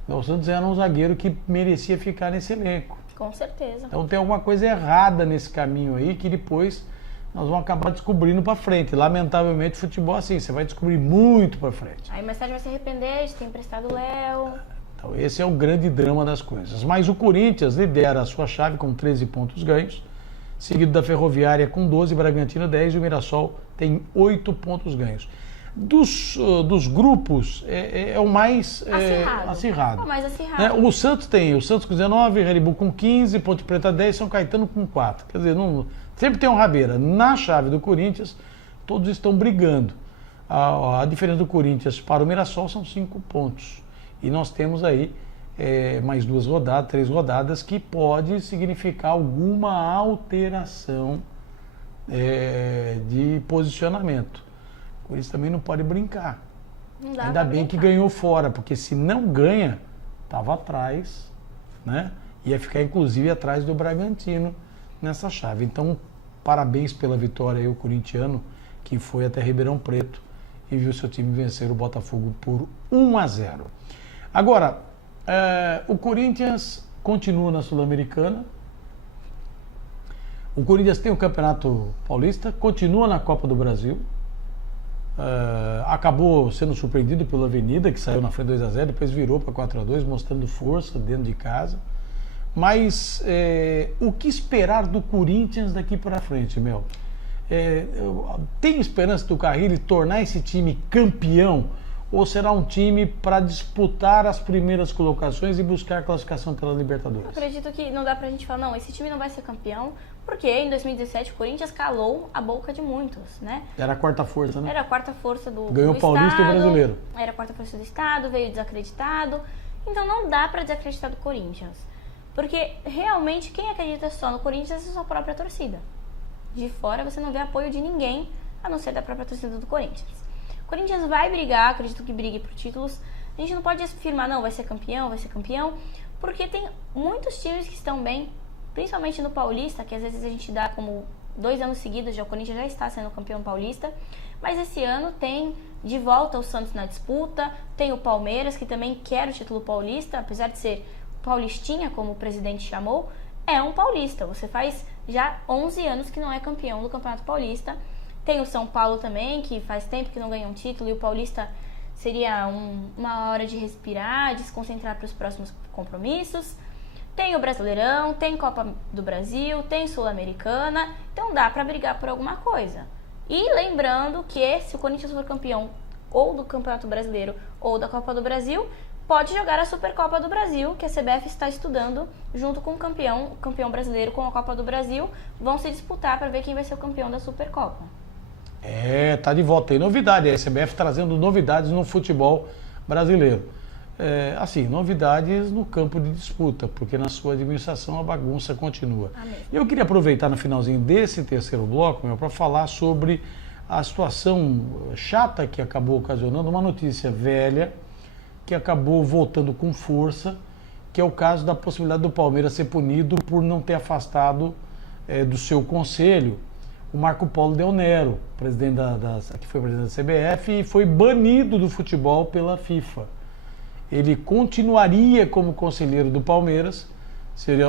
O Santos era um zagueiro que merecia ficar nesse elenco. Com certeza. Então tem alguma coisa errada nesse caminho aí que depois nós vamos acabar descobrindo para frente. Lamentavelmente, futebol é assim, você vai descobrir muito para frente. Aí mais tarde vai se arrepender de ter emprestado o Léo. Então esse é o grande drama das coisas. Mas o Corinthians lidera a sua chave com 13 pontos ganhos, seguido da Ferroviária com 12, Bragantino 10 e o Mirassol tem 8 pontos ganhos. Dos grupos, é o mais acirrado. O mais acirrado. O Santos tem o Santos com 19, Red Bull com 15, Ponte Preta 10, São Caetano com 4. Quer dizer, sempre tem uma rabeira. Na chave do Corinthians, todos estão brigando. A diferença do Corinthians para o Mirassol são 5 pontos. E nós temos aí mais 3 rodadas, que pode significar alguma alteração de posicionamento. Por isso também não pode brincar. Não dá. Ainda bem que ganhou fora, porque se não ganha, estava atrás, né? Ia ficar inclusive atrás do Bragantino nessa chave. Então, parabéns pela vitória aí, o corintiano, que foi até Ribeirão Preto e viu seu time vencer o Botafogo por 1-0. Agora, o Corinthians continua na Sul-Americana. O Corinthians tem o Campeonato Paulista, continua na Copa do Brasil. Acabou sendo surpreendido pela Avenida, que saiu na frente 2-0, depois virou para 4-2, mostrando força dentro de casa. Mas o que esperar do Corinthians daqui para frente, Mel? Tem esperança do Carille tornar esse time campeão? Ou será um time para disputar as primeiras colocações e buscar a classificação pela Libertadores? Eu acredito que não dá pra gente falar, não, esse time não vai ser campeão, porque em 2017 o Corinthians calou a boca de muitos, né? Era a quarta força, né? Era a quarta força do Ganhou o Paulista e o Brasileiro. Era a quarta força do Estado, veio desacreditado. Então não dá pra desacreditar do Corinthians. Porque realmente quem acredita só no Corinthians é a sua própria torcida. De fora você não vê apoio de ninguém, a não ser da própria torcida do Corinthians. O Corinthians vai brigar, acredito que brigue por títulos. A gente não pode afirmar, não, vai ser campeão, porque tem muitos times que estão bem, principalmente no Paulista, que às vezes a gente dá como 2 anos seguidos, já o Corinthians já está sendo campeão paulista, mas esse ano tem de volta o Santos na disputa, tem o Palmeiras, que também quer o título paulista, apesar de ser paulistinha, como o presidente chamou, é um paulista. Você faz já 11 anos que não é campeão do Campeonato Paulista. Tem o São Paulo também, que faz tempo que não ganha um título, e o Paulista seria uma hora de respirar, de se concentrar para os próximos compromissos. Tem o Brasileirão, tem Copa do Brasil, tem Sul-Americana, então dá para brigar por alguma coisa. E lembrando que se o Corinthians for campeão ou do Campeonato Brasileiro ou da Copa do Brasil, pode jogar a Supercopa do Brasil, que a CBF está estudando junto com o campeão brasileiro com a Copa do Brasil, vão se disputar para ver quem vai ser o campeão da Supercopa. Tá de volta aí. Novidade, a CBF trazendo novidades no futebol brasileiro. Novidades no campo de disputa, porque na sua administração a bagunça continua. E eu queria aproveitar no finalzinho desse terceiro bloco, para falar sobre a situação chata que acabou ocasionando uma notícia velha, que acabou voltando com força, que é o caso da possibilidade do Palmeiras ser punido por não ter afastado do seu conselho o Marco Polo Del Nero, que foi presidente da CBF, e foi banido do futebol pela FIFA. Ele continuaria como conselheiro do Palmeiras.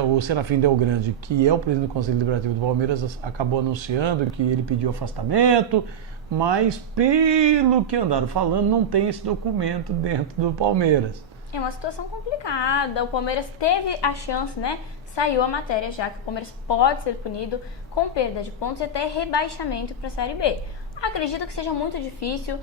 O Serafim Del Grande, que é o presidente do Conselho Deliberativo do Palmeiras, acabou anunciando que ele pediu afastamento, mas pelo que andaram falando, não tem esse documento dentro do Palmeiras. É uma situação complicada. O Palmeiras teve a chance, Saiu a matéria já que o Palmeiras pode ser punido com perda de pontos e até rebaixamento para a Série B. Acredito que seja muito difícil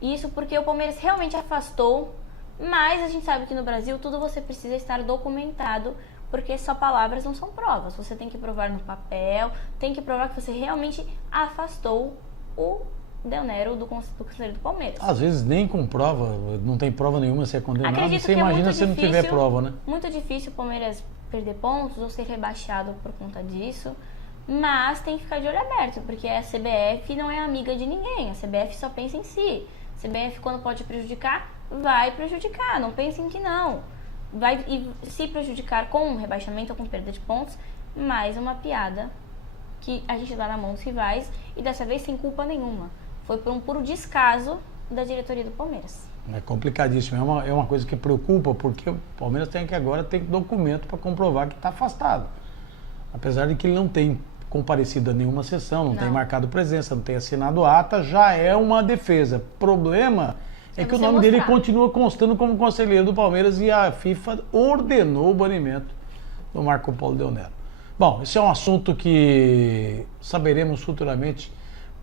isso, porque o Palmeiras realmente afastou, mas a gente sabe que no Brasil tudo você precisa estar documentado, porque só palavras não são provas. Você tem que provar no papel, tem que provar que você realmente afastou o Del Nero do Conselho do Palmeiras. Às vezes nem com prova, não tem prova nenhuma, você é condenado. Acredito você que imagina se não tiver prova, né? Muito difícil o Palmeiras perder pontos ou ser rebaixado por conta disso, mas tem que ficar de olho aberto, porque a CBF não é amiga de ninguém, a CBF só pensa em si. A CBF, quando pode prejudicar, vai prejudicar, não pensem que não. Vai se prejudicar com um rebaixamento ou com perda de pontos, mais uma piada que a gente dá na mão dos rivais, e dessa vez sem culpa nenhuma. Foi por um puro descaso da diretoria do Palmeiras. É complicadíssimo, é uma coisa que preocupa, porque o Palmeiras agora tem documento para comprovar que está afastado. Apesar de que ele não tem comparecido a nenhuma sessão, não tem marcado presença, não tem assinado ata, já é uma defesa. Problema é que o nome dele continua constando como conselheiro do Palmeiras e a FIFA ordenou o banimento do Marco Polo Del Nero. Bom, esse é um assunto que saberemos futuramente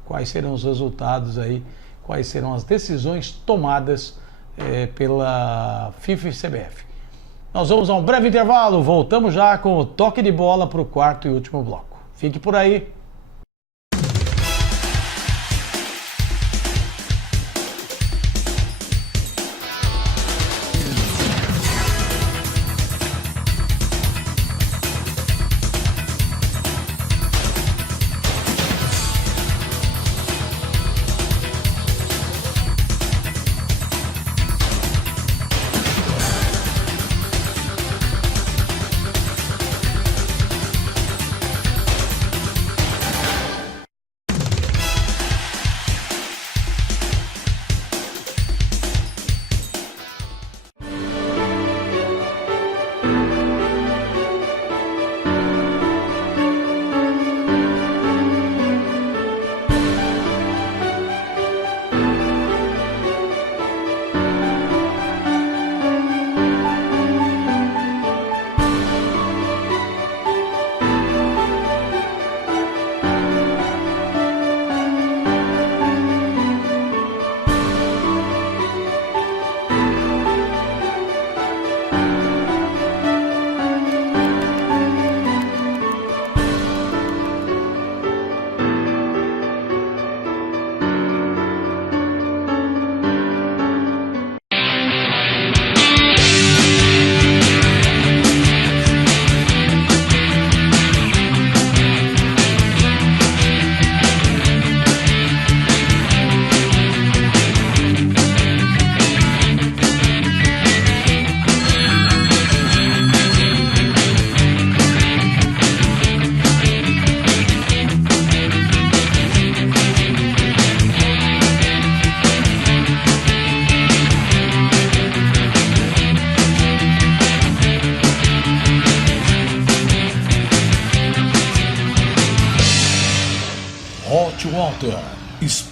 quais serão os resultados aí, quais serão as decisões tomadas pela FIFA e CBF. Nós vamos a um breve intervalo, voltamos já com o toque de bola para o quarto e último bloco. Fique por aí.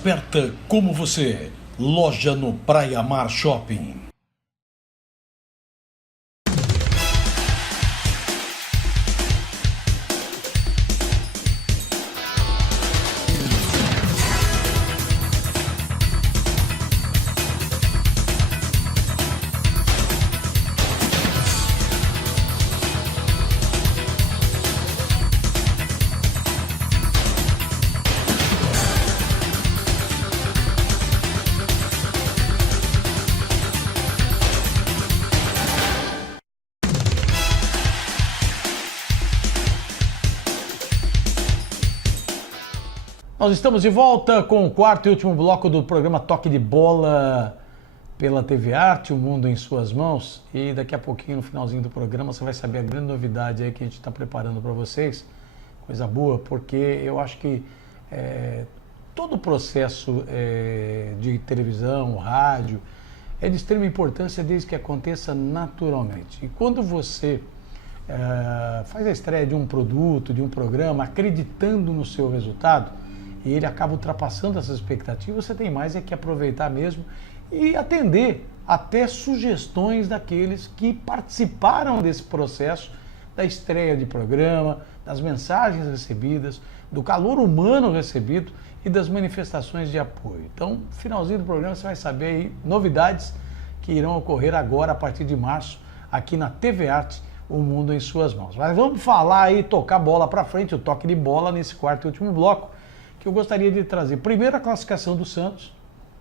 esperta como você. Loja no Praia Mar Shopping. Nós estamos de volta com o quarto e último bloco do programa Toque de Bola pela TV Arte, o mundo em suas mãos. E daqui a pouquinho, no finalzinho do programa, você vai saber a grande novidade aí que a gente está preparando para vocês. Coisa boa, porque eu acho que todo o processo de televisão, rádio, é de extrema importância desde que aconteça naturalmente. E quando você faz a estreia de um produto, de um programa, acreditando no seu resultado, e ele acaba ultrapassando essas expectativas, você tem mais que aproveitar mesmo e atender até sugestões daqueles que participaram desse processo da estreia de programa, das mensagens recebidas, do calor humano recebido e das manifestações de apoio. Então, no finalzinho do programa você vai saber aí novidades que irão ocorrer agora a partir de março aqui na TV Arte, o mundo em suas mãos. Mas vamos falar aí, tocar bola para frente, o toque de bola nesse quarto e último bloco, que eu gostaria de trazer primeiro a classificação do Santos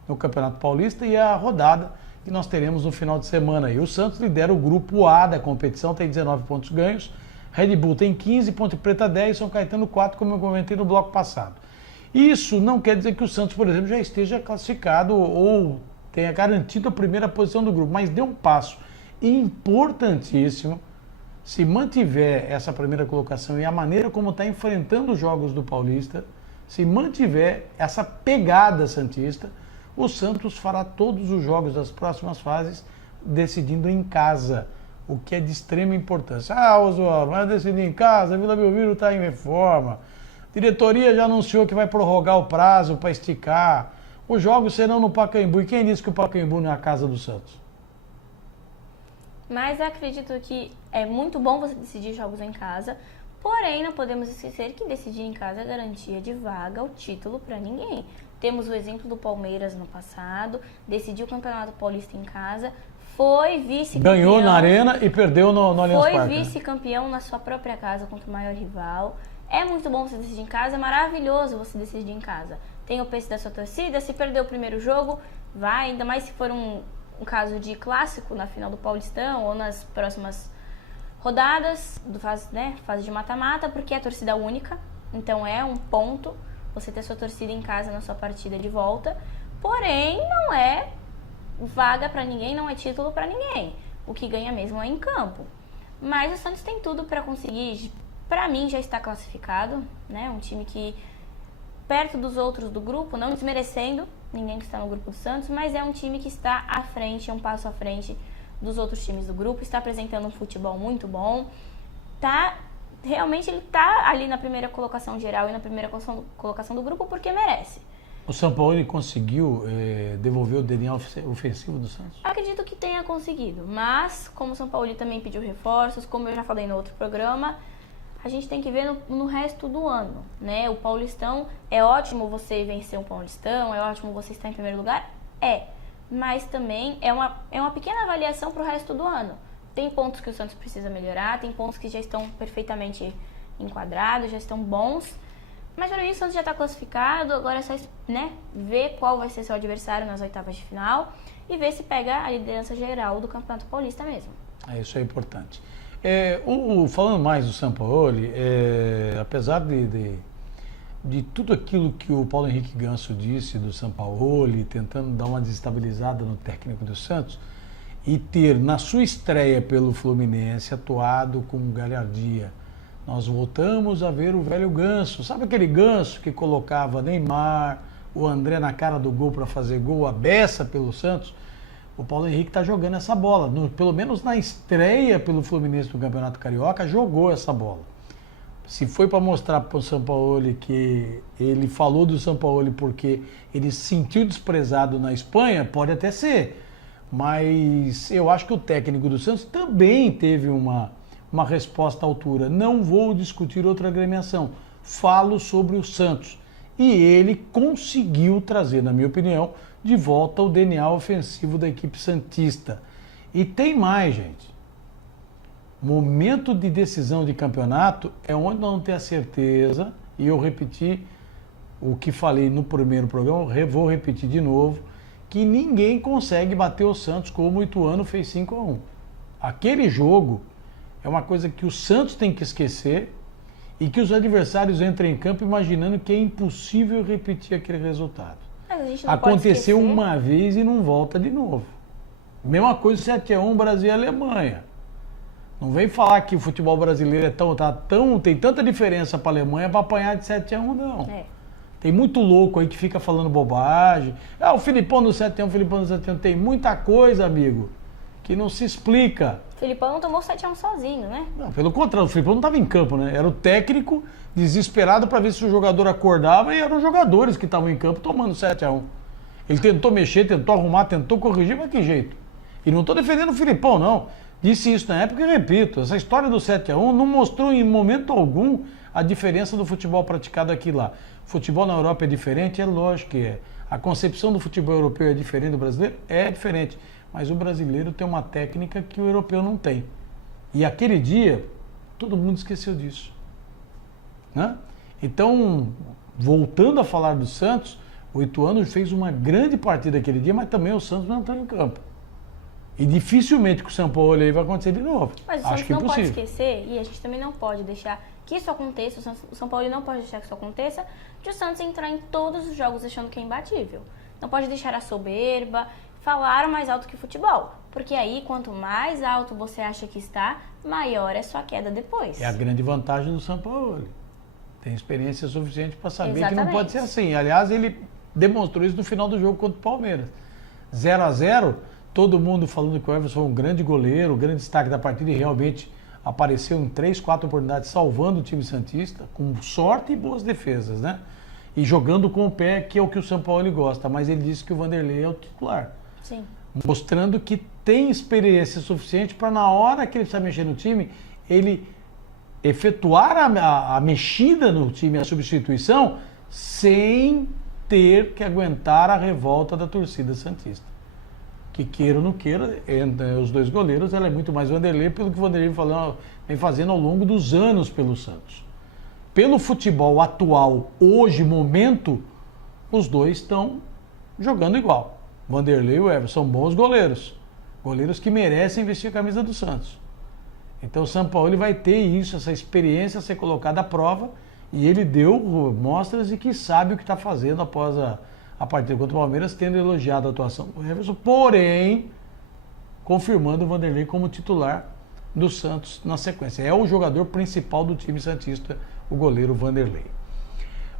no Campeonato Paulista e a rodada que nós teremos no final de semana. E o Santos lidera o grupo A da competição, tem 19 pontos ganhos, Red Bull tem 15, Ponte Preta 10, São Caetano 4, como eu comentei no bloco passado. Isso não quer dizer que o Santos, por exemplo, já esteja classificado ou tenha garantido a primeira posição do grupo, mas deu um passo importantíssimo. Se mantiver essa primeira colocação e a maneira como está enfrentando os jogos do Paulista, se mantiver essa pegada santista, o Santos fará todos os jogos das próximas fases decidindo em casa, o que é de extrema importância. Oswaldo, vai decidir em casa, a Vila Belmiro está em reforma, a diretoria já anunciou que vai prorrogar o prazo para esticar, os jogos serão no Pacaembu. E quem disse que o Pacaembu não é a casa do Santos? Mas acredito que é muito bom você decidir jogos em casa, porém não podemos esquecer que decidir em casa é garantia de vaga, o título para ninguém. Temos o exemplo do Palmeiras no passado, decidiu o Campeonato Paulista em casa, foi vice-campeão. Ganhou na Arena e perdeu no Allianz Parque. Foi vice-campeão na sua própria casa contra o maior rival. É muito bom você decidir em casa, é maravilhoso você decidir em casa. Tem o peso da sua torcida, se perder o primeiro jogo, vai, ainda mais se for um caso de clássico na final do Paulistão ou nas próximas rodadas, fase de mata-mata, porque é torcida única, então é um ponto você ter sua torcida em casa na sua partida de volta, porém não é vaga para ninguém, não é título para ninguém, o que ganha mesmo é em campo. Mas o Santos tem tudo para conseguir, para mim já está classificado, né? Um time que perto dos outros do grupo, não desmerecendo ninguém que está no grupo do Santos, mas é um time que está à frente, é um passo à frente dos outros times do grupo, está apresentando um futebol muito bom, realmente ele está ali na primeira colocação geral e na primeira colocação do grupo porque merece. O Sampaoli conseguiu devolver o DNA ofensivo do Santos? Acredito que tenha conseguido, mas como o Sampaoli também pediu reforços, como eu já falei no outro programa, a gente tem que ver no resto do ano, né? O Paulistão, é ótimo você vencer um Paulistão, é ótimo você estar em primeiro lugar, mas também é uma pequena avaliação para o resto do ano. Tem pontos que o Santos precisa melhorar, tem pontos que já estão perfeitamente enquadrados, já estão bons, mas para mim o Santos já está classificado, agora é só ver qual vai ser seu adversário nas oitavas de final e ver se pega a liderança geral do Campeonato Paulista mesmo. Isso é importante. Falando mais do Sampaoli, apesar de tudo aquilo que o Paulo Henrique Ganso disse do Sampaoli, tentando dar uma desestabilizada no técnico do Santos, e ter na sua estreia pelo Fluminense atuado com galhardia, nós voltamos a ver o velho Ganso. Sabe aquele Ganso que colocava Neymar, o André na cara do gol para fazer gol, a beça pelo Santos? O Paulo Henrique está jogando essa bola, pelo menos na estreia pelo Fluminense do Campeonato Carioca, jogou essa bola. Se foi para mostrar para o Sampaoli que ele falou do Sampaoli porque ele se sentiu desprezado na Espanha, pode até ser. Mas eu acho que o técnico do Santos também teve uma resposta à altura. Não vou discutir outra agremiação. Falo sobre o Santos. E ele conseguiu trazer, na minha opinião, de volta o DNA ofensivo da equipe santista. E tem mais, gente. Momento de decisão de campeonato é onde nós não temos a certeza, e eu repeti o que falei no primeiro programa, vou repetir de novo, que ninguém consegue bater o Santos como o Ituano fez 5-1. Aquele jogo é uma coisa que o Santos tem que esquecer e que os adversários entram em campo imaginando que é impossível repetir aquele resultado. Aconteceu uma vez e não volta de novo. Mesma coisa 7-1 Brasil e Alemanha. Não vem falar que o futebol brasileiro tem tanta diferença para a Alemanha para apanhar de 7-1, não. Tem muito louco aí que fica falando bobagem. O Filipão no 7-1, o Filipão no 7-1. Tem muita coisa, amigo, que não se explica. O Filipão não tomou 7-1 sozinho, né? Não, pelo contrário, o Filipão não estava em campo, né? Era o técnico desesperado para ver se o jogador acordava e eram os jogadores que estavam em campo tomando 7-1. Ele tentou mexer, tentou arrumar, tentou corrigir, mas que jeito? E não estou defendendo o Filipão, não. Disse isso na época e repito, essa história do 7-1 não mostrou em momento algum a diferença do futebol praticado aqui e lá. Futebol na Europa é diferente? É lógico que é. A concepção do futebol europeu é diferente do brasileiro? É diferente. Mas o brasileiro tem uma técnica que o europeu não tem. E aquele dia, todo mundo esqueceu disso. Né? Então, voltando a falar do Santos, o Ituano fez uma grande partida aquele dia, mas também o Santos não entrou em campo. E dificilmente com o São Paulo aí vai acontecer de novo. Mas o Santos não pode esquecer, e a gente também não pode deixar que isso aconteça, o São Paulo não pode deixar que isso aconteça, de o Santos entrar em todos os jogos achando que é imbatível. Não pode deixar a soberba, falar mais alto que o futebol. Porque aí, quanto mais alto você acha que está, maior é sua queda depois. É a grande vantagem do São Paulo. Tem experiência suficiente para saber que não pode ser assim. Aliás, ele demonstrou isso no final do jogo contra o Palmeiras. 0-0, todo mundo falando que o Everson foi um grande goleiro, o grande destaque da partida, e realmente apareceu em 3, 4 oportunidades salvando o time santista, com sorte e boas defesas, né? E jogando com o pé, que é o que o São Paulo gosta, mas ele disse que o Vanderlei é o titular. Sim. Mostrando que tem experiência suficiente para, na hora que ele precisa mexer no time, ele efetuar a mexida no time, a substituição, sem ter que aguentar a revolta da torcida santista. Que queira ou não queira, entre os dois goleiros, ela é muito mais Vanderlei pelo que o Vanderlei vem fazendo ao longo dos anos pelo Santos. Pelo futebol atual, hoje, momento, os dois estão jogando igual. Vanderlei e o Everson são bons goleiros. Goleiros que merecem vestir a camisa do Santos. Então o São Paulo vai ter isso, essa experiência a ser colocada à prova, e ele deu mostras de que sabe o que está fazendo após a partida contra o Palmeiras, tendo elogiado a atuação do Everson, porém confirmando o Vanderlei como titular do Santos na sequência. É o jogador principal do time santista, o goleiro Vanderlei.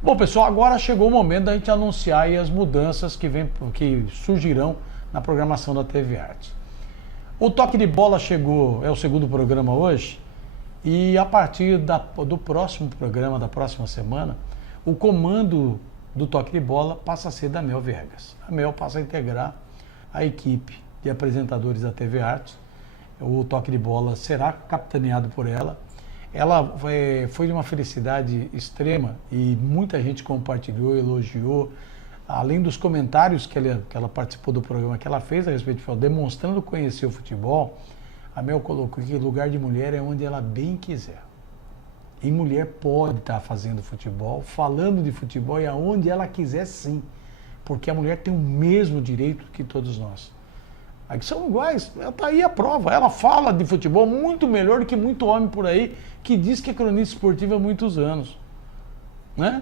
Bom, pessoal, agora chegou o momento da gente anunciar aí as mudanças que surgirão na programação da TV Arte. O Toque de Bola chegou, é o segundo programa hoje, e a partir do próximo programa, da próxima semana, o comando do Toque de Bola passa a ser da Mel Viegas. A Mel passa a integrar a equipe de apresentadores da TV Arte. O Toque de Bola será capitaneado por ela. Ela foi de uma felicidade extrema e muita gente compartilhou, elogiou. Além dos comentários que ela participou do programa que ela fez a respeito do futebol, demonstrando conhecer o futebol, a Mel colocou que lugar de mulher é onde ela bem quiser. E mulher pode estar fazendo futebol, falando de futebol e aonde ela quiser, sim. Porque a mulher tem o mesmo direito que todos nós. Aqui são iguais, está aí a prova. Ela fala de futebol muito melhor do que muito homem por aí que diz que é cronista esportiva há muitos anos. Né?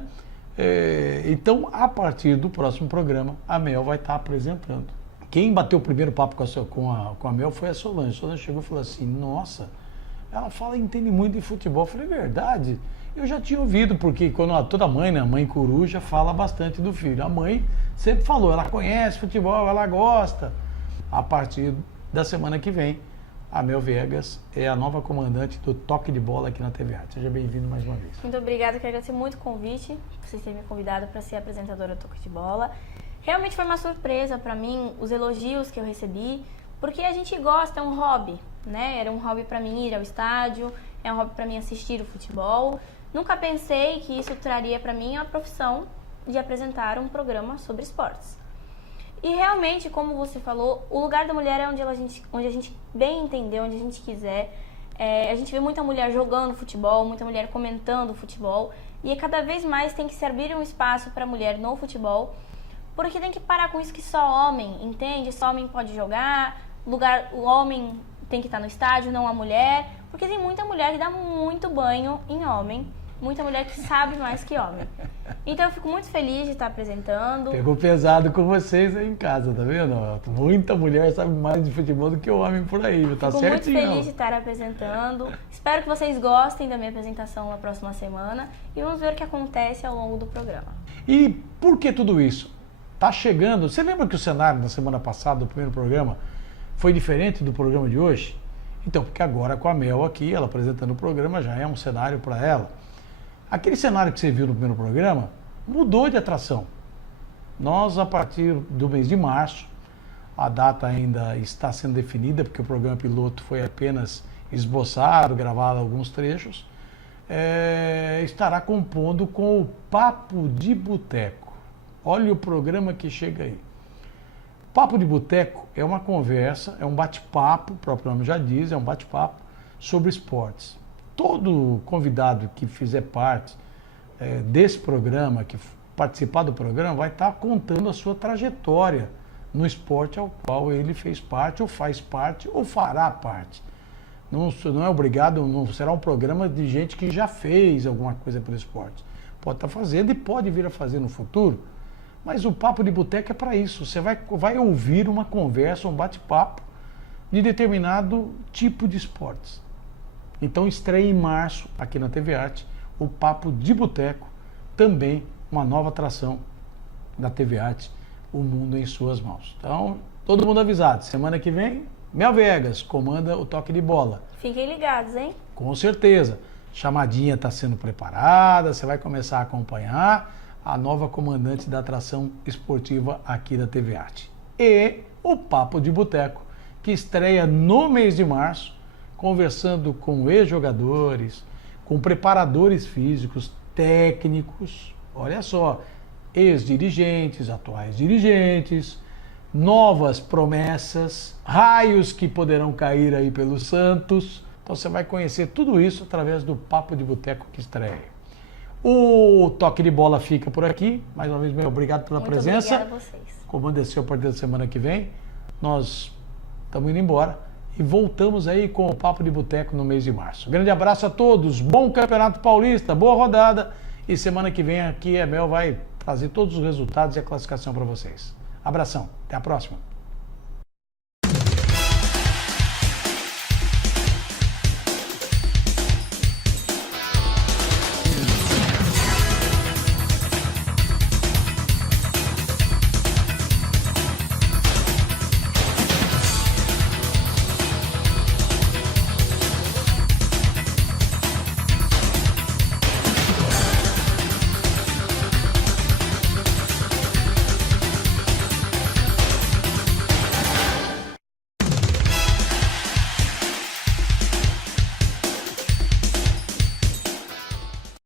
Então, a partir do próximo programa, a Mel vai estar apresentando. Quem bateu o primeiro papo com a Mel foi a Solange. A Solange chegou e falou assim, nossa, ela entende muito de futebol. Eu falei, verdade? Eu já tinha ouvido, porque quando toda mãe, né, a mãe coruja, fala bastante do filho. A mãe sempre falou, ela conhece futebol, ela gosta. A partir da semana que vem, a Mel Viegas é a nova comandante do Toque de Bola aqui na TV Arte. Seja bem-vindo mais uma vez. Muito obrigada, quero agradecer muito o convite, vocês terem me convidado para ser apresentadora do Toque de Bola. Realmente foi uma surpresa para mim os elogios que eu recebi, porque a gente gosta, é um hobby, né? Era um hobby para mim ir ao estádio, é um hobby para mim assistir o futebol. Nunca pensei que isso traria para mim a profissão de apresentar um programa sobre esportes. E realmente, como você falou, o lugar da mulher é onde a gente bem entender, onde a gente quiser. A gente vê muita mulher jogando futebol, muita mulher comentando futebol, e cada vez mais tem que se abrir um espaço para a mulher no futebol, porque tem que parar com isso que só homem, entende? Só homem pode jogar, o homem tem que estar no estádio, não a mulher, porque tem muita mulher que dá muito banho em homem, muita mulher que sabe mais que homem. Então eu fico muito feliz de estar apresentando. Pegou pesado com vocês aí em casa, tá vendo? Muita mulher sabe mais de futebol do que o homem por aí, tá certinho. Fico muito feliz de estar apresentando. Espero que vocês gostem da minha apresentação na próxima semana e vamos ver o que acontece ao longo do programa. E por que tudo isso? Tá chegando, você lembra que o cenário da semana passada, do primeiro programa, foi diferente do programa de hoje? Então, porque agora com a Mel aqui, ela apresentando o programa, já é um cenário para ela. Aquele cenário que você viu no primeiro programa mudou de atração. Nós, a partir do mês de março, a data ainda está sendo definida, porque o programa piloto foi apenas esboçado, gravado alguns trechos, estará compondo com o Papo de Boteco. Olha o programa que chega aí. Papo de Boteco é uma conversa, é um bate-papo, o próprio nome já diz, é um bate-papo sobre esportes. Todo convidado que fizer parte desse programa, que participar do programa, vai estar contando a sua trajetória no esporte ao qual ele fez parte, ou faz parte, ou fará parte. Não é obrigado, não será um programa de gente que já fez alguma coisa pelo esporte. Pode estar fazendo e pode vir a fazer no futuro. Mas o Papo de Boteco é para isso. Você vai ouvir uma conversa, um bate-papo de determinado tipo de esportes. Então estreia em março, aqui na TV Arte, o Papo de Boteco, também uma nova atração da TV Arte, O Mundo em Suas Mãos. Então, todo mundo avisado, semana que vem, Mel Viegas comanda o Toque de Bola. Fiquem ligados, hein? Com certeza. Chamadinha está sendo preparada, você vai começar a acompanhar a nova comandante da atração esportiva aqui da TV Arte. E o Papo de Boteco, que estreia no mês de março, conversando com ex-jogadores, com preparadores físicos, técnicos, olha só, ex-dirigentes, atuais dirigentes, novas promessas, raios que poderão cair aí pelo Santos. Então você vai conhecer tudo isso através do Papo de Boteco que estreia. O Toque de Bola fica por aqui. Mais uma vez, meu obrigado pela presença. Obrigada a vocês. Comando é seu a partir da semana que vem. Nós estamos indo embora e voltamos aí com o Papo de Boteco no mês de março. Grande abraço a todos, bom Campeonato Paulista, boa rodada e semana que vem aqui a Mel vai trazer todos os resultados e a classificação para vocês. Abração, até a próxima.